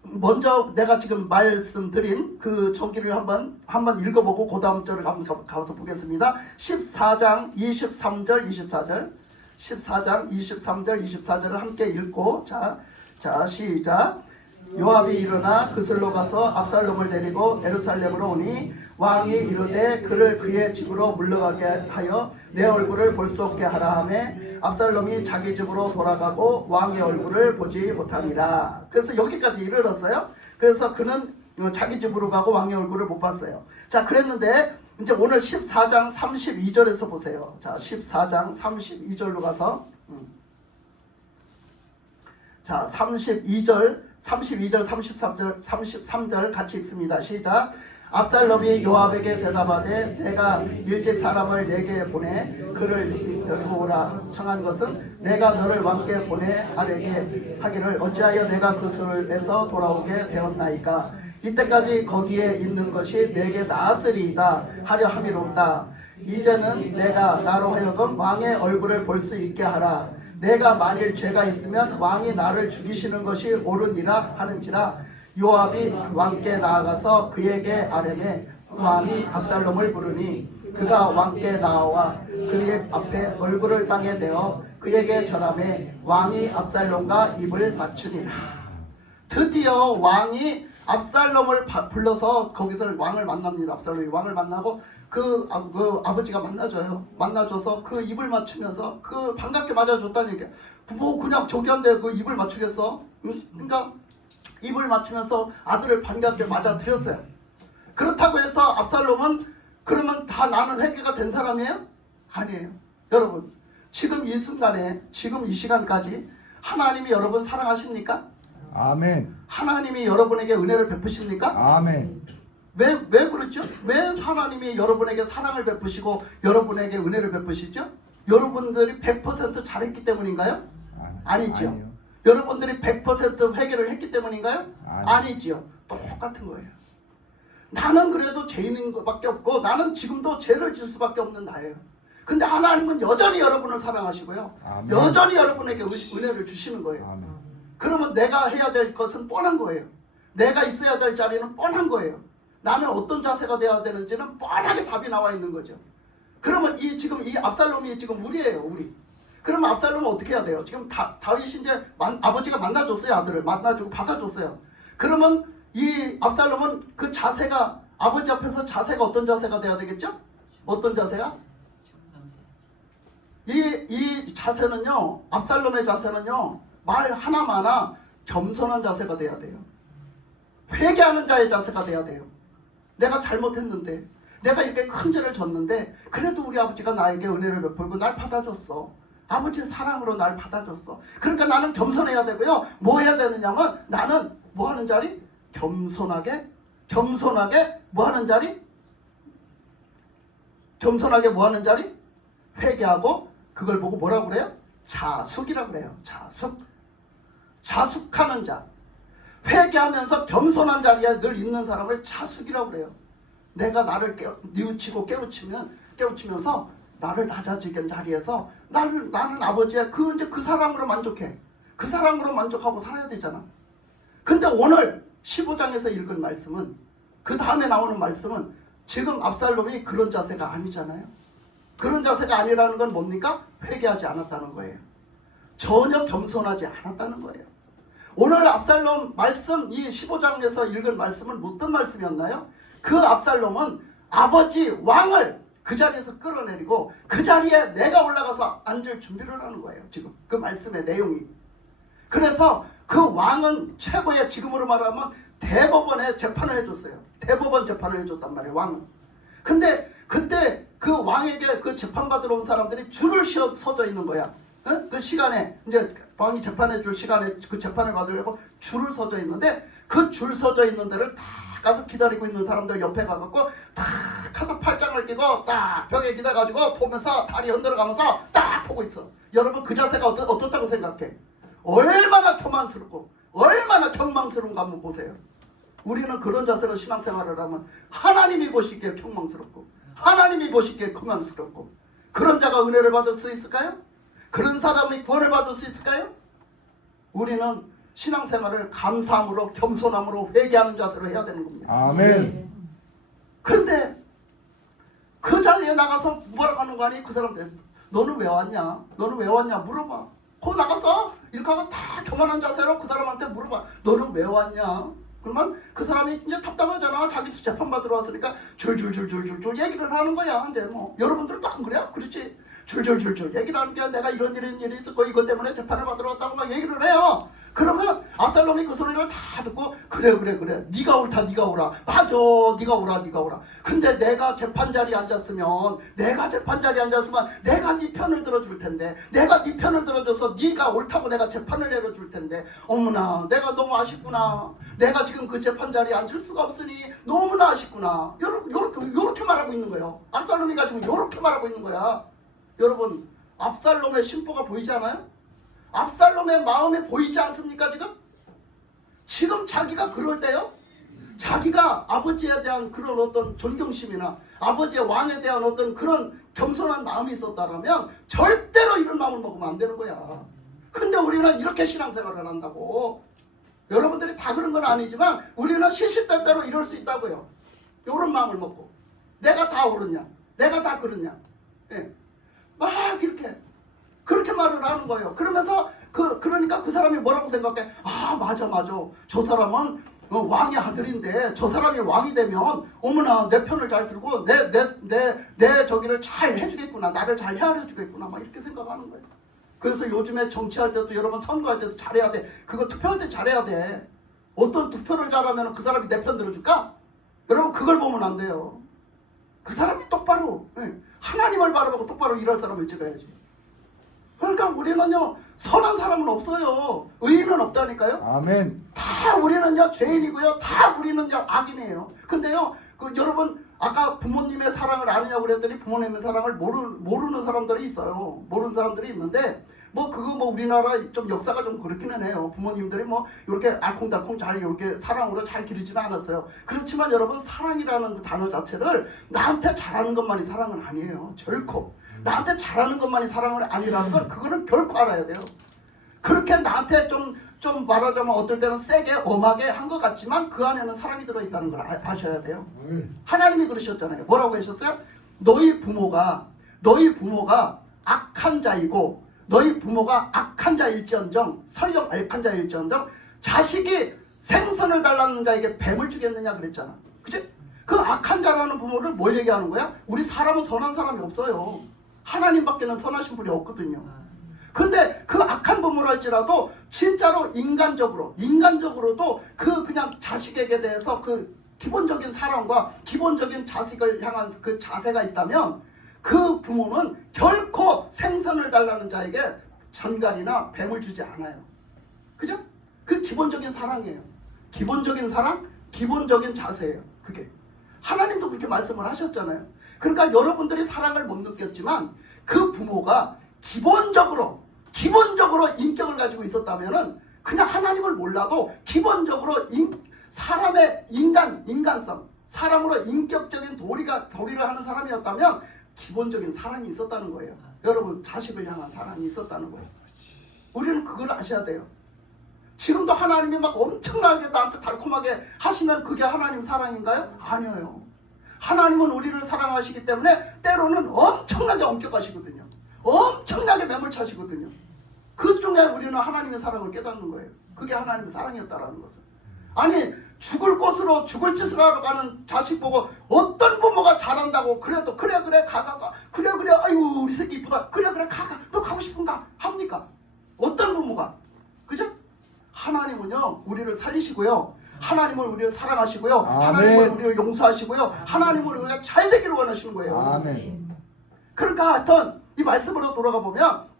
먼저 내가 지금 말씀드린 그 저기를 한번 읽어보고 그 다음 절을 한번 가서 보겠습니다. 14장 23절 24절 14장 23절 24절을 함께 읽고 자 시작. 요압이 일어나 그슬로 가서 압살롬을 데리고 예루살렘으로 오니 왕이 이르되 그를 그의 집으로 물러가게 하여 내 얼굴을 볼 수 없게 하라 하매 압살롬이 자기 집으로 돌아가고 왕의 얼굴을 보지 못하니라. 그래서 여기까지 이르렀어요. 그래서 그는 자기 집으로 가고 왕의 얼굴을 못 봤어요. 자 그랬는데 이제 오늘 14장 32절에서 보세요. 자 14장 32절로 가서 자 32절 33절 같이 읽습니다. 시작. 압살롬이 요압에게 대답하되 내가 일찍 사람을 내게 보내 그를 데리고 오라 청한 것은 내가 너를 왕께 보내 아래게 하기를 어찌하여 내가 그 술에서 돌아오게 되었나이까. 이때까지 거기에 있는 것이 내게 나았으리이다 하려 함이로다. 이제는 내가 나로 하여금 왕의 얼굴을 볼 수 있게 하라. 내가 만일 죄가 있으면 왕이 나를 죽이시는 것이 옳으니라 하는지라. 요압이 왕께 나아가서 그에게 아뢰매 왕이 압살롬을 부르니 그가 왕께 나와 그의 앞에 얼굴을 땅에 대어 그에게 절하매 왕이 압살롬과 입을 맞추니라. 드디어 왕이 압살롬을 불러서 거기서 왕을 만납니다. 압살롬이 왕을 만나고 그 아버지가 만나줘서 그 입을 맞추면서 그 반갑게 맞아줬다는 얘기야. 뭐 그냥 저기 한데 그 입을 맞추겠어? 응? 그러니까 입을 맞추면서 아들을 반갑게 맞아들였어요. 그렇다고 해서 압살롬은 그러면 다 나는 회개가 된 사람이에요? 아니에요. 여러분 지금 이 순간에 지금 이 시간까지 하나님이 여러분 사랑하십니까? 아멘. 하나님이 여러분에게 은혜를 베푸십니까? 아멘. 왜 그렇죠? 왜 하나님이 여러분에게 사랑을 베푸시고 여러분에게 은혜를 베푸시죠? 여러분들이 100% 잘했기 때문인가요? 아니죠. 아니요. 여러분들이 100% 회개를 했기 때문인가요? 아니지요. 똑같은 거예요. 나는 그래도 죄인인 것밖에 없고 나는 지금도 죄를 질 수밖에 없는 나예요. 근데 하나님은 여전히 여러분을 사랑하시고요. 아멘. 여전히 여러분에게 은혜를 주시는 거예요. 아멘. 그러면 내가 해야 될 것은 뻔한 거예요. 내가 있어야 될 자리는 뻔한 거예요. 나는 어떤 자세가 되어야 되는지는 뻔하게 답이 나와 있는 거죠. 그러면 지금 이 압살롬이 지금 우리예요, 우리. 그러면 압살롬은 어떻게 해야 돼요? 지금 다윗이 이제 아버지가 만나줬어요, 아들을 만나주고 받아줬어요. 그러면 이 압살롬은 그 자세가 아버지 앞에서 자세가 어떤 자세가 돼야 되겠죠? 어떤 자세야? 이 자세는요, 압살롬의 자세는요, 말 하나마나 겸손한 자세가 돼야 돼요. 회개하는 자의 자세가 돼야 돼요. 내가 잘못했는데, 내가 이렇게 큰 죄를 졌는데, 그래도 우리 아버지가 나에게 은혜를 베풀고 날 받아줬어. 아버지의 사랑으로 날 받아줬어. 그러니까 나는 겸손해야 되고요. 뭐 해야 되느냐면, 나는 뭐 하는 자리? 겸손하게 뭐 하는 자리? 겸손하게 뭐 하는 자리? 회개하고, 그걸 보고 뭐라고 그래요? 자숙이라고 그래요. 자숙하는 자. 회개하면서 겸손한 자리에 늘 있는 사람을 자숙이라고 그래요. 내가 나를 뉘우치고 깨우치면서 나를 낮아지게 자리에서 나는 아버지의 그 사랑으로 만족해. 그 사랑으로 만족하고 살아야 되잖아. 근데 오늘 15장에서 읽은 말씀은, 그 다음에 나오는 말씀은 지금 압살롬이 그런 자세가 아니잖아요. 그런 자세가 아니라는 건 뭡니까? 회개하지 않았다는 거예요. 전혀 겸손하지 않았다는 거예요. 오늘 압살롬 말씀, 이 15장에서 읽은 말씀은 어떤 말씀이었나요? 그 압살롬은 아버지 왕을 그 자리에서 끌어내리고 그 자리에 내가 올라가서 앉을 준비를 하는 거예요. 지금 그 말씀의 내용이. 그래서 그 왕은 최고의, 지금으로 말하면 대법원에 재판을 해줬어요. 대법원 재판을 해줬단 말이에요, 왕은. 근데 그때 그 왕에게 그 재판받으러 온 사람들이 줄을 서져 있는 거야. 그 시간에 이제 왕이 재판해줄 시간에 그 재판을 받으려고 줄을 서져 있는데, 그 줄 서져 있는 데를 다 가서 기다리고 있는 사람들 옆에 가갖고 딱 가서 팔짱을 끼고 딱 벽에 기대가지고 보면서 다리 흔들어가면서 딱 보고 있어. 여러분 그 자세가 어떻다고 생각해? 얼마나 교만스럽고 얼마나 경망스러운가 한번 보세요. 우리는 그런 자세로 신앙생활을 하면 하나님이 보시기에 경망스럽고 하나님이 보시기에 교만스럽고, 그런 자가 은혜를 받을 수 있을까요? 그런 사람이 구원을 받을 수 있을까요? 우리는 신앙생활을 감사함으로 겸손함으로 회개하는 자세로 해야 되는 겁니다. 아멘. 근데 그 자리에 나가서 뭐라고 하는 거 아니? 그 사람들 너는 왜 왔냐? 너는 왜 왔냐? 물어봐. 거 나가서 이렇게 하고 다 교만한 자세로 그 사람한테 물어봐. 너는 왜 왔냐? 그러면 그 사람이 이제 답답하잖아. 자기 재판받으러 왔으니까 줄줄줄줄줄 얘기를 하는 거야. 이제 뭐 여러분들도 안 그래요? 그렇지? 줄줄줄줄 얘기를 하는 게 내가 이런 일이 있었고 이것 때문에 재판을 받으러 왔다고 막 얘기를 해요. 그러면 압살롬이 그 소리를 다 듣고 그래 네가 옳다, 네가 오라. 맞아, 네가 오라. 근데 내가 재판 자리에 앉았으면 내가 네 편을 들어줄 텐데, 내가 네 편을 들어줘서 네가 옳다고 내가 재판을 내려줄 텐데, 어머나 내가 너무 아쉽구나. 내가 지금 그 재판 자리에 앉을 수가 없으니 너무나 아쉽구나. 요렇게 말하고 있는 거예요. 압살롬이가 지금 요렇게 말하고 있는 거야. 여러분, 압살롬의 심보가 보이지 않아요? 압살롬의 마음이 보이지 않습니까? 지금 자기가 그럴 때요, 자기가 아버지에 대한 그런 어떤 존경심이나 아버지의 왕에 대한 어떤 그런 겸손한 마음이 있었다라면 절대로 이런 마음을 먹으면 안 되는 거야. 근데 우리는 이렇게 신앙생활을 한다고. 여러분들이 다 그런 건 아니지만 우리는 시시때때로 이럴 수 있다고요. 이런 마음을 먹고 내가 다 옳았냐, 내가 다 그렇냐, 막 이렇게 그렇게 말을 하는 거예요. 그러면서 그러니까 그 사람이 뭐라고 생각해? 아, 맞아. 저 사람은 왕의 아들인데 저 사람이 왕이 되면 어머나 내 편을 잘 들고 내 저기를 잘 해주겠구나, 나를 잘 헤아려 주겠구나, 막 이렇게 생각하는 거예요. 그래서 요즘에 정치할 때도 여러분 선거할 때도 잘해야 돼. 그거 투표할 때 잘해야 돼. 어떤 투표를 잘하면 그 사람이 내 편 들어줄까? 여러분 그걸 보면 안 돼요. 그 사람이 똑바로 하나님을 바라보고 똑바로 일할 사람을 찍어야지. 그러니까 우리는요, 선한 사람은 없어요. 의인은 없다니까요. 아멘. 다 우리는요 죄인이고요, 다 우리는요 악인이에요. 근데요, 여러분 아까 부모님의 사랑을 아느냐고 그랬더니 부모님의 사랑을 모르는 사람들이 있어요. 모르는 사람들이 있는데 그거 우리나라 좀 역사가 좀 그렇기는 해요. 부모님들이 이렇게 알콩달콩 잘 이렇게 사랑으로 잘 기르지는 않았어요. 그렇지만 여러분, 사랑이라는 그 단어 자체를 나한테 잘하는 것만이 사랑은 아니에요. 결코. 나한테 잘하는 것만이 사랑은 아니라는 걸 그거는 결코 알아야 돼요. 그렇게 나한테 좀 말하자면 어떨 때는 세게 엄하게 한 것 같지만 그 안에는 사랑이 들어있다는 걸 아셔야 돼요. 하나님이 그러셨잖아요. 뭐라고 하셨어요? 너희 부모가 악한 자이고 너희 부모가 악한 자일지언정 설령 악한 자일지언정 자식이 생선을 달라는 자에게 뱀을 주겠느냐 그랬잖아. 그치? 그 악한 자라는 부모를 뭘 얘기하는 거야? 우리 사람은 선한 사람이 없어요. 하나님밖에는 선하신 분이 없거든요. 근데 그 악한 부모를 할지라도 진짜로 인간적으로도 그 그냥 자식에게 대해서 그 기본적인 사랑과 기본적인 자식을 향한 그 자세가 있다면 그 부모는 결코 생선을 달라는 자에게 전갈이나 뱀을 주지 않아요. 그죠? 그 기본적인 사랑이에요. 기본적인 사랑, 기본적인 자세예요. 그게 하나님도 그렇게 말씀을 하셨잖아요. 그러니까 여러분들이 사랑을 못 느꼈지만 그 부모가 기본적으로 인격을 가지고 있었다면은 그냥 하나님을 몰라도 기본적으로 사람의 인간성, 사람으로 인격적인 도리를 하는 사람이었다면 기본적인 사랑이 있었다는 거예요. 여러분, 자식을 향한 사랑이 있었다는 거예요. 우리는 그걸 아셔야 돼요. 지금도 하나님이 막 엄청나게 나한테 달콤하게 하시면 그게 하나님 사랑인가요? 아니에요. 하나님은 우리를 사랑하시기 때문에 때로는 엄청나게 엄격하시거든요. 엄청나게 매몰차시거든요. 그 중에 우리는 하나님의 사랑을 깨닫는 거예요. 그게 하나님의 사랑이었다라는 것을. 아니, 죽을 곳으로 죽을 짓을 하러 가는 자식 보고 어떤 부모가 잘한다고 그래도 그래 가가 그래 아이고 우리 새끼 이쁘다 그래 가가 너 가고 싶은가 합니까? 어떤 부모가? 그죠? 하나님은요 우리를 살리시고요, 하나님은 우리를 사랑하시고요, 아멘. 하나님은 우리를 용서하시고요, 하나님은 우리가 잘 되기를 원하시는 거예요. 아멘. 그러니까 하여튼 이 말씀으로 돌아가 보면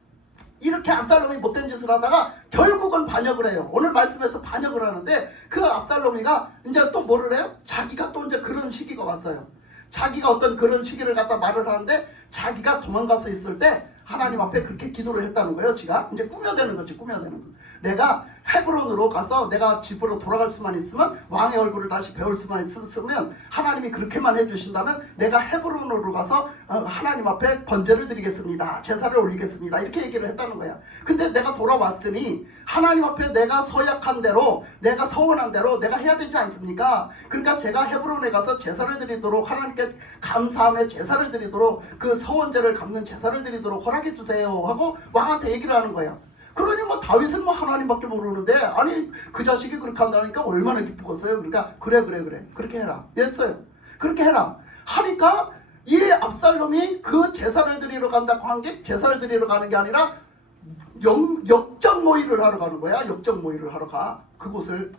이렇게 압살롬이 못된 짓을 하다가 결국은 반역을 해요. 오늘 말씀에서 반역을 하는데 그 압살롬이가 이제 또 뭐를 해요? 자기가 또 이제 그런 시기가 왔어요. 자기가 어떤 그런 시기를 갖다 말을 하는데 자기가 도망가서 있을 때 하나님 앞에 그렇게 기도를 했다는 거예요. 지가 이제 꾸며대는 거지. 내가 헤브론으로 가서 내가 집으로 돌아갈 수만 있으면, 왕의 얼굴을 다시 배울 수만 있으면, 하나님이 그렇게만 해주신다면 내가 헤브론으로 가서 하나님 앞에 번제를 드리겠습니다, 제사를 올리겠습니다, 이렇게 얘기를 했다는 거야. 근데 내가 돌아왔으니 하나님 앞에 내가 서약한 대로, 내가 서원한 대로 내가 해야 되지 않습니까? 그러니까 제가 헤브론에 가서 제사를 드리도록, 하나님께 감사함의 제사를 드리도록, 그 서원제를 갚는 제사를 드리도록 허락해 주세요 하고 왕한테 얘기를 하는 거예요. 그러니 뭐 다윗은 뭐 하나님밖에 모르는데, 아니 그 자식이 그렇게 한다니까 얼마나 기쁘겠어요. 그러니까 그래 그렇게 해라 했어요. 그렇게 해라 하니까 이 압살롬이 그 제사를 드리러 간다고 한 게 제사를 드리러 가는 게 아니라 역적 모의를 하러 가는 거야. 역적 모의를 하러 가. 그곳을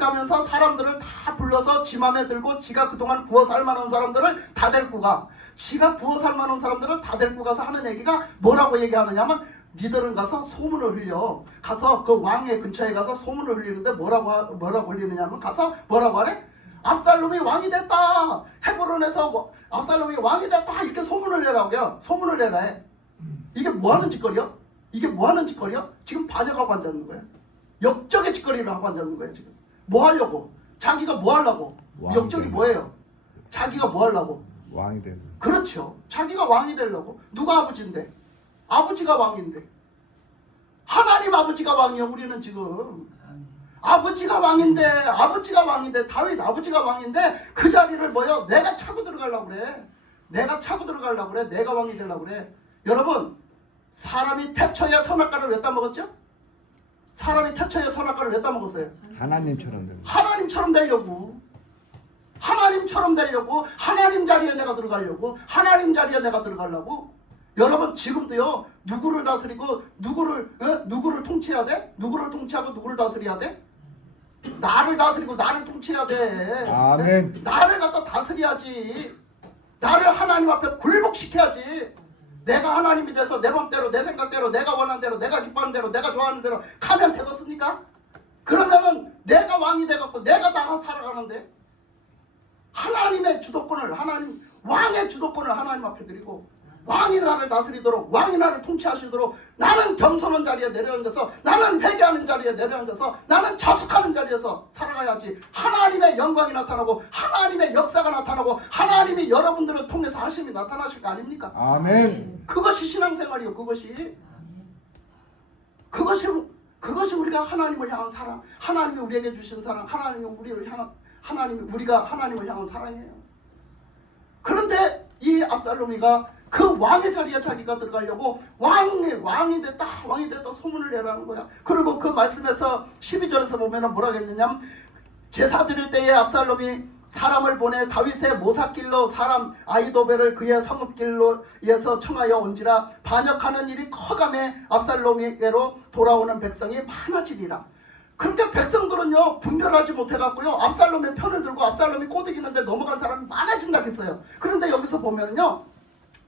가면서 사람들을 다 불러서 지 맘에 들고, 지가 그동안 구워 살만한 사람들을 다 데리고 가. 지가 구워 살만한 사람들을 다 데리고 가서 하는 얘기가 뭐라고 얘기하느냐면, 니들은 가서 소문을 흘려. 가서 그 왕의 근처에 가서 소문을 흘리는데 뭐라고 흘리느냐면, 가서 뭐라고 하래? 압살롬이 왕이 됐다. 헤브론에서 압살롬이 왕이 됐다. 이렇게 소문을 내라고요. 소문을 내라 해. 이게 뭐 하는 짓거리야? 지금 반역하고 앉았는 거야. 역적의 짓거리를 하고 앉았는 거야. 지금 뭐 하려고? 자기가 뭐 하려고? 역적이 뭐예요? 자기가 뭐 하려고? 왕이 되는. 그렇죠. 자기가 왕이 되려고. 누가 아버지인데? 아버지가 왕인데. 하나님 아버지가 왕이요. 우리는 지금 아버지가 왕인데 다윗 아버지가 왕인데 그 자리를 뭐요? 내가 차고 들어가려고 그래. 내가 왕이 되려고 그래. 여러분, 사람이 태초에 선악과를 왜 따먹었죠? 하나님처럼 되는. 하나님처럼 되려고. 하나님 자리에 내가 들어가려고. 여러분, 지금도요, 누구를 다스리고 누구를 통치해야 돼? 누구를 통치하고 누구를 다스려야 돼? 나를 다스리고 나를 통치해야 돼. 아멘. 나를 갖다 다스려야지. 나를 하나님 앞에 굴복시켜야지. 내가 하나님이 돼서 내 맘대로, 내 생각대로, 내가 원하는 대로, 내가 기뻐하는 대로, 내가 좋아하는 대로 가면 되겠습니까? 그러면은 내가 왕이 돼갖고 내가 다 살아가는데, 왕의 주도권을 하나님 앞에 드리고, 왕이 나를 다스리도록, 왕이 나를 통치하시도록, 나는 겸손한 자리에 내려앉아서, 나는 회개하는 자리에 내려앉아서, 나는 자숙하는 자리에서 살아가야지. 하나님의 영광이 나타나고, 하나님의 역사가 나타나고, 하나님이 여러분들을 통해서 하심이 나타나실 거 아닙니까? 아멘. 그것이 신앙생활이요. 그것이 우리가 하나님을 향한 사랑, 하나님이 우리에게 주신 사랑, 하나님이 우리가 하나님을 향한 사랑이에요. 그런데 이 압살롬이가 그 왕의 자리에 자기가 들어가려고 왕이 됐다 소문을 내라는 거야. 그리고 그 말씀에서 12절에서 보면 뭐라고 했느냐면 제사 드릴 때에 압살롬이 사람을 보내 다윗의 모사길로 사람 아히도벨을 그의 성읍길로에서 청하여 온지라 반역하는 일이 커감에 압살롬에게로 돌아오는 백성이 많아지리라. 그러니까 백성들은요 분별하지 못해갖고요 압살롬의 편을 들고 압살롬이 꼬드기는데 넘어간 사람이 많아진다 했어요. 그런데 여기서 보면은요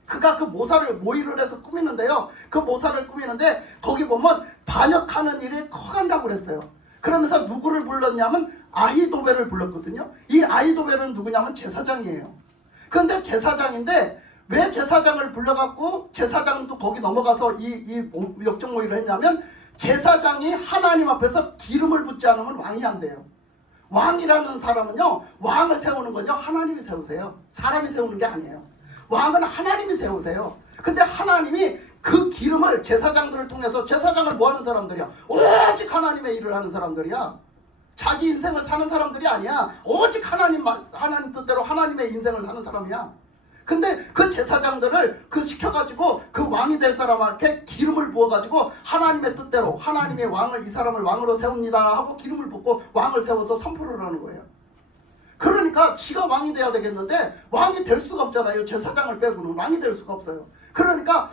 그가 그 모의를 해서 꾸미는데요. 그 모사를 꾸미는데 거기 보면 반역하는 일이 커간다고 그랬어요. 그러면서 누구를 불렀냐면 아히도벨을 불렀거든요. 이 아히도벨은 누구냐면 제사장이에요. 그런데 제사장인데 왜 제사장을 불러갖고 제사장도 거기 넘어가서 이 역정모의를 했냐면 제사장이 하나님 앞에서 기름을 붓지 않으면 왕이 안 돼요. 왕이라는 사람은요 왕을 세우는 건요 하나님이 세우세요. 사람이 세우는 게 아니에요. 왕은 하나님이 세우세요. 근데 하나님이 그 기름을 제사장들을 통해서 제사장을 뭐 하는 사람들이야? 오직 하나님의 일을 하는 사람들이야. 자기 인생을 사는 사람들이 아니야. 오직 하나님 뜻대로 하나님의 인생을 사는 사람이야. 근데 그 제사장들을 시켜가지고 그 왕이 될 사람한테 기름을 부어가지고 하나님의 뜻대로 하나님의 왕을 이 사람을 왕으로 세웁니다 하고 기름을 붓고 왕을 세워서 선포를 하는 거예요. 그러니까 지가 왕이 돼야 되겠는데 왕이 될 수가 없잖아요. 제사장을 빼고는 왕이 될 수가 없어요. 그러니까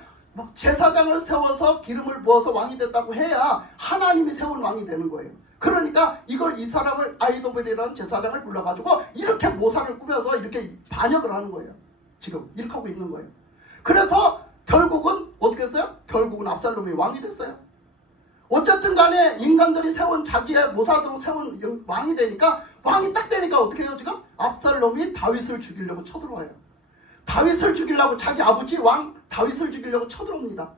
제사장을 세워서 기름을 부어서 왕이 됐다고 해야 하나님이 세운 왕이 되는 거예요. 그러니까 이 사람을 아히도벨이라는 제사장을 불러가지고 이렇게 모사를 꾸며서 이렇게 반역을 하는 거예요. 지금 이렇게 하고 있는 거예요. 그래서 결국은 어떻게 했어요? 결국은 압살롬이 왕이 됐어요. 어쨌든 간에 인간들이 세운 자기의 모사대로 세운 왕이 되니까 왕이 딱 되니까 어떻게 해요 지금? 압살롬이 다윗을 죽이려고 쳐들어와요. 다윗을 죽이려고 자기 아버지 왕 다윗을 죽이려고 쳐들어옵니다.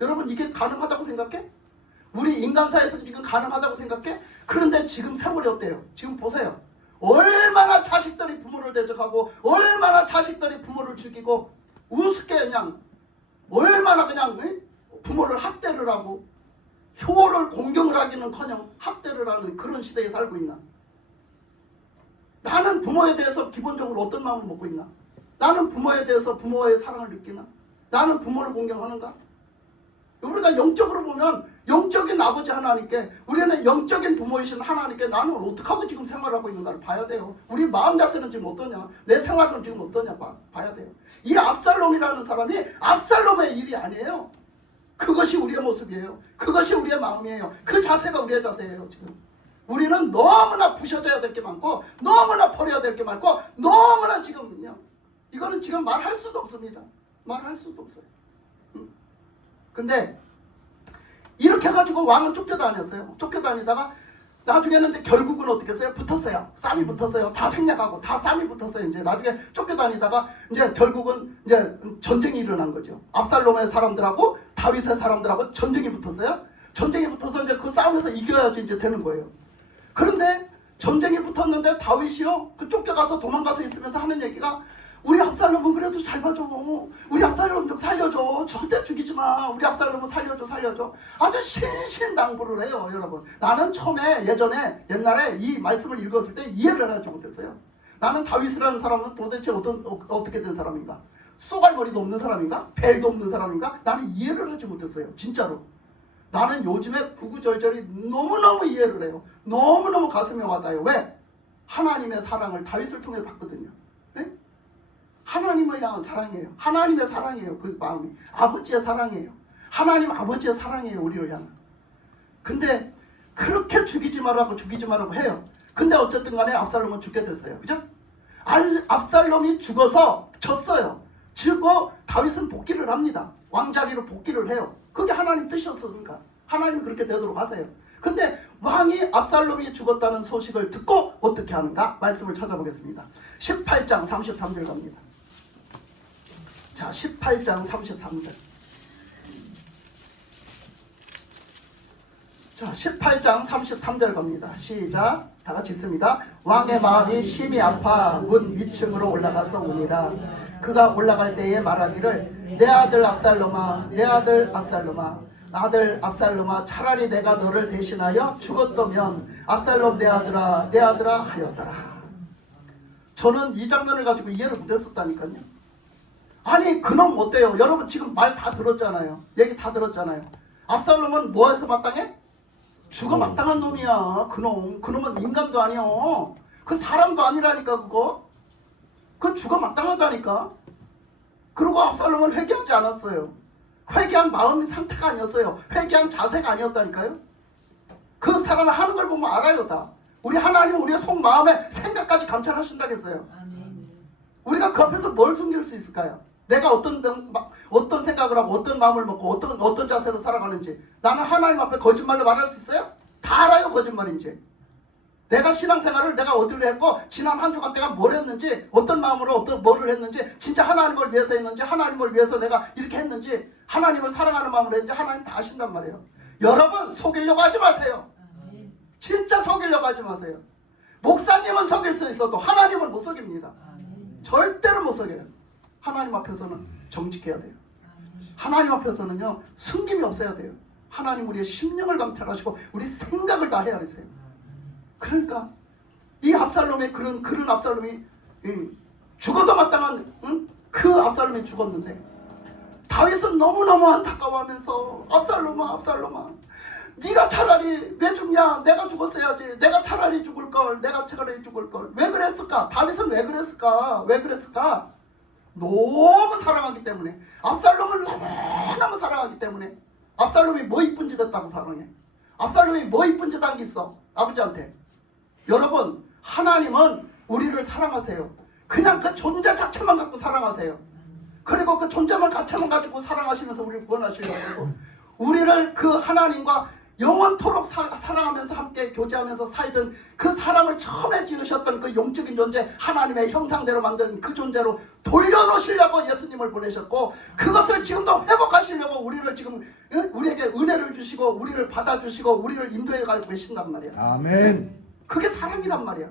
여러분 이게 가능하다고 생각해? 우리 인간사에서 지금 가능하다고 생각해? 그런데 지금 세월이 어때요? 지금 보세요. 얼마나 자식들이 부모를 대적하고 얼마나 자식들이 부모를 죽이고 우습게 그냥 얼마나 그냥 부모를 학대를 하고 효를 공경을 하기는커녕 학대를 하는 그런 시대에 살고 있나? 나는 부모에 대해서 기본적으로 어떤 마음을 먹고 있나? 나는 부모에 대해서 부모의 사랑을 느끼나? 나는 부모를 공경하는가? 우리가 영적으로 보면 영적인 아버지 하나님께 우리는 영적인 부모이신 하나님께 나는 어떻게 하고 지금 생활하고 있는가를 봐야 돼요. 우리 마음 자세는 지금 어떠냐? 내 생활은 지금 어떠냐 봐야 돼요. 이 압살롬이라는 사람이 압살롬의 일이 아니에요. 그것이 우리의 모습이에요. 그것이 우리의 마음이에요. 그 자세가 우리의 자세예요. 지금 우리는 너무나 부셔져야 될 게 많고 너무나 버려야 될 게 많고 너무나 지금요. 이거는 지금 말할 수도 없습니다. 말할 수도 없어요. 근데 이렇게 해가지고 왕은 쫓겨다녔어요. 쫓겨다니다가 나중에는 이제 결국은 어떻게 했어요? 붙었어요. 쌈이 붙었어요. 다 생략하고 다 쌈이 붙었어요. 이제 나중에 쫓겨다니다가 이제 결국은 이제 전쟁이 일어난 거죠. 압살롬의 사람들하고 다윗의 사람들하고 전쟁이 붙었어요. 전쟁이 붙어서 이제 그 싸움에서 이겨야지 이제 되는 거예요. 그런데 전쟁이 붙었는데 다윗이요 그 쫓겨가서 도망가서 있으면서 하는 얘기가 우리 압살롬은 그래도 잘 봐줘. 우리 압살롬 좀 살려줘. 절대 죽이지 마. 우리 압살롬은 살려줘. 아주 신신당부를 해요, 여러분. 나는 처음에 옛날에 이 말씀을 읽었을 때 이해를 하지 못했어요. 나는 다윗이라는 사람은 도대체 어떻게 된 사람인가? 쏘갈머리도 없는 사람인가? 벨도 없는 사람인가? 나는 이해를 하지 못했어요, 진짜로. 나는 요즘에 구구절절히 너무너무 이해를 해요. 너무너무 가슴에 와닿아요. 왜? 하나님의 사랑을 다윗을 통해 봤거든요. 네? 하나님을 향한 사랑이에요. 하나님의 사랑이에요. 그 마음이 아버지의 사랑이에요. 하나님 아버지의 사랑이에요. 우리를 향한. 근데 그렇게 죽이지 말라고 해요. 근데 어쨌든 간에 압살롬은 죽게 됐어요. 그죠? 압살롬이 죽어서 졌어요. 죽고 다윗은 복귀를 합니다. 왕자리로 복귀를 해요. 그게 하나님 뜻이었으니까 하나님이 그렇게 되도록 하세요. 근데 왕이 압살롬이 죽었다는 소식을 듣고 어떻게 하는가? 말씀을 찾아보겠습니다. 18장 33절 갑니다. 자, 18장 33절. 자, 18장 33절 갑니다. 시작. 다 같이 있습니다. 왕의 마음이 심히 아파 문 위층으로 올라가서 우니라. 그가 올라갈 때에 말하기를 내 아들 압살롬아, 내 아들 압살롬아, 아들 압살롬아, 차라리 내가 너를 대신하여 죽었다면 압살롬 내 아들아 하였더라. 저는 이 장면을 가지고 이해를 못했었다니까요. 아니 그놈 어때요? 여러분 지금 말 다 들었잖아요. 얘기 다 들었잖아요. 압살롬은 뭐해서 마땅해? 죽어 마땅한 놈이야. 그놈은 인간도 아니요. 그 사람도 아니라니까 그거. 그 죽어 마땅하다니까. 그리고 압살롬은 회개하지 않았어요. 회개한 마음의 상태가 아니었어요. 회개한 자세가 아니었다니까요. 그 사람이 하는 걸 보면 알아요 다. 우리 하나님은 우리의 속마음의 생각까지 감찰하신다겠어요. 우리가 그 앞에서 뭘 숨길 수 있을까요? 내가 어떤 생각을 하고 어떤 마음을 먹고 어떤 자세로 살아가는지 나는 하나님 앞에 거짓말로 말할 수 있어요? 다 알아요 거짓말인지. 내가 신앙생활을 내가 어디를 했고 지난 한 주간 내가 뭘 했는지 어떤 마음으로 뭐를 했는지 진짜 하나님을 위해서 했는지 하나님을 위해서 내가 이렇게 했는지 하나님을 사랑하는 마음으로 했는지 하나님 다 아신단 말이에요. 여러분 속이려고 하지 마세요. 진짜 속이려고 하지 마세요. 목사님은 속일 수 있어도 하나님은 못 속입니다. 절대로 못 속여요. 하나님 앞에서는 정직해야 돼요. 하나님 앞에서는요 숨김이 없어야 돼요. 하나님 우리의 심령을 감찰하시고 우리 생각을 다 헤아리세요. 그러니까 이 압살롬의 그런 압살롬이 죽어도 마땅한 그 압살롬이 죽었는데 다윗은 너무너무 안타까워하면서 압살롬아 네가 차라리 왜 죽냐? 내가 죽었어야지. 내가 차라리 죽을걸. 왜 그랬을까? 다윗은 왜 그랬을까? 너무 사랑하기 때문에. 압살롬을 너무너무 사랑하기 때문에. 압살롬이 뭐 이쁜 짓 했다고 사랑해? 압살롬이 뭐 이쁜 짓 한 게 있어? 아버지한테. 여러분 하나님은 우리를 사랑하세요. 그냥 그 존재 자체만 갖고 사랑하세요. 그리고 그 존재만 자체만 가지고 사랑하시면서 우리를 구원하시려고 우리를 그 하나님과 영원토록 사랑하면서 함께 교제하면서 살던 그 사람을 처음에 지으셨던 그 영적인 존재 하나님의 형상대로 만든 그 존재로 돌려놓으시려고 예수님을 보내셨고 그것을 지금도 회복하시려고 우리를 지금 우리에게 은혜를 주시고 우리를 받아주시고 우리를 인도해 가고 계신단 말이야. 아멘. 그게 사랑이란 말이야.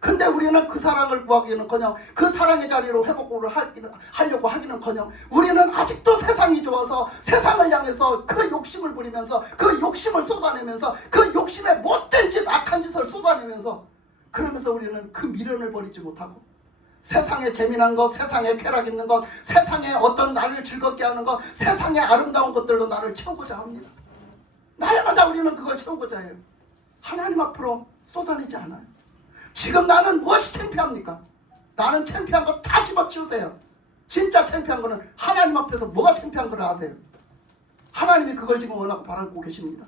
근데 우리는 그 사랑을 구하기는커녕 그 사랑의 자리로 회복을 하려고 하기는커녕 우리는 아직도 세상이 좋아서 세상을 향해서 그 욕심을 부리면서 그 욕심을 쏟아내면서 그 욕심에 못된 짓 악한 짓을 쏟아내면서 그러면서 우리는 그 미련을 버리지 못하고 세상에 재미난 것, 세상에 쾌락 있는 것, 세상에 어떤 나를 즐겁게 하는 것, 세상의 아름다운 것들로 나를 채우고자 합니다. 날마다 우리는 그걸 채우고자 해요. 하나님 앞으로 쏟아내지 않아요. 지금 나는 무엇이 창피합니까? 나는 창피한 거 다 집어치우세요. 진짜 창피한 거는 하나님 앞에서 뭐가 창피한 거를 아세요? 하나님이 그걸 지금 원하고 바라고 계십니다.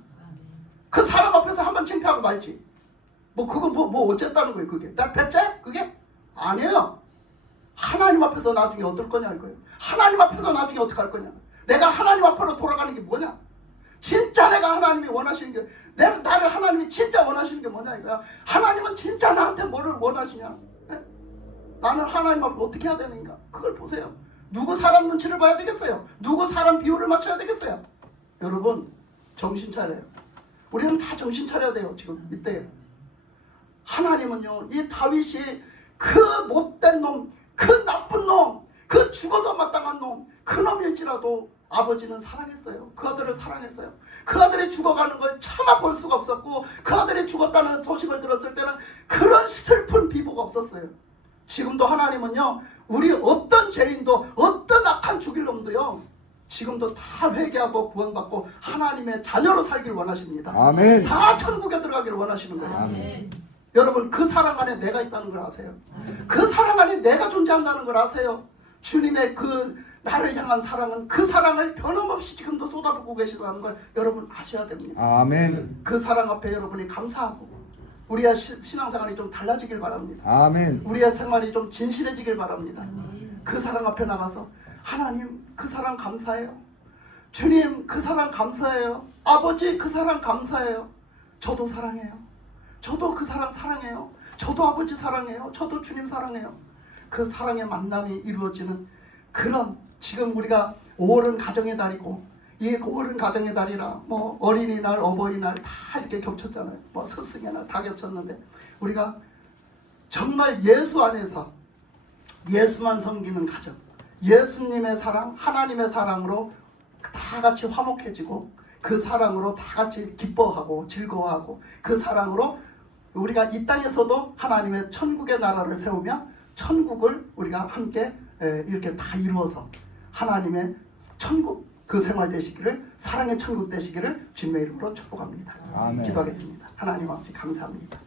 그 사람 앞에서 한번 창피하고 말지. 그거 어쨌다는 거예요 그게? 날 뱉자? 그게? 아니에요. 하나님 앞에서 나중에 어떨 거냐 할 거예요. 하나님 앞에서 나중에 어떻게 할 거냐. 내가 하나님 앞으로 돌아가는 게 뭐냐. 진짜 내가 하나님이 원하시는 게 나를 하나님이 진짜 원하시는 게 뭐냐 이거야. 하나님은 진짜 나한테 뭐를 원하시냐. 나는 하나님 앞에 어떻게 해야 되는가. 그걸 보세요. 누구 사람 눈치를 봐야 되겠어요. 누구 사람 비율을 맞춰야 되겠어요. 여러분 정신 차려요. 우리는 다 정신 차려야 돼요. 지금 이때 하나님은요 이 다윗이 그 못된 놈, 그 나쁜 놈, 그 죽어도 마땅한 놈, 그 놈일지라도 아버지는 사랑했어요. 그 아들을 사랑했어요. 그 아들이 죽어가는 걸 차마 볼 수가 없었고 그 아들이 죽었다는 소식을 들었을 때는 그런 슬픈 비보가 없었어요. 지금도 하나님은요 우리 어떤 죄인도 어떤 악한 죽일 놈도요 지금도 다 회개하고 구원받고 하나님의 자녀로 살기를 원하십니다. 아멘. 다 천국에 들어가기를 원하시는 거예요. 아멘. 여러분 그 사랑 안에 내가 있다는 걸 아세요? 그 사랑 안에 내가 존재한다는 걸 아세요? 주님의 그 나를 향한 사랑은 그 사랑을 변함없이 지금도 쏟아붓고 계시다는 걸 여러분 아셔야 됩니다. 아멘. 그 사랑 앞에 여러분이 감사하고 우리의 신앙생활이 좀 달라지길 바랍니다. 아멘. 우리의 생활이 좀 진실해지길 바랍니다. 그 사랑 앞에 나가서 하나님 그 사랑 감사해요. 주님 그 사랑 감사해요. 아버지 그 사랑 감사해요. 저도 사랑해요. 저도 그 사랑 사랑해요. 저도 아버지 사랑해요. 저도 주님 사랑해요. 그 사랑의 만남이 이루어지는 그런 지금 우리가 5월은 가정의 달이고 이 5월은 가정의 달이라 어린이날 어버이날 다 이렇게 겹쳤잖아요. 스승의 날 다 겹쳤는데 우리가 정말 예수 안에서 예수만 섬기는 가정, 예수님의 사랑, 하나님의 사랑으로 다 같이 화목해지고 그 사랑으로 다 같이 기뻐하고 즐거워하고 그 사랑으로 우리가 이 땅에서도 하나님의 천국의 나라를 세우며 천국을 우리가 함께 이렇게 다 이루어서 하나님의 천국 그 생활 되시기를, 사랑의 천국 되시기를 주님의 이름으로 축복합니다. 아멘. 기도하겠습니다. 하나님 아버지 감사합니다.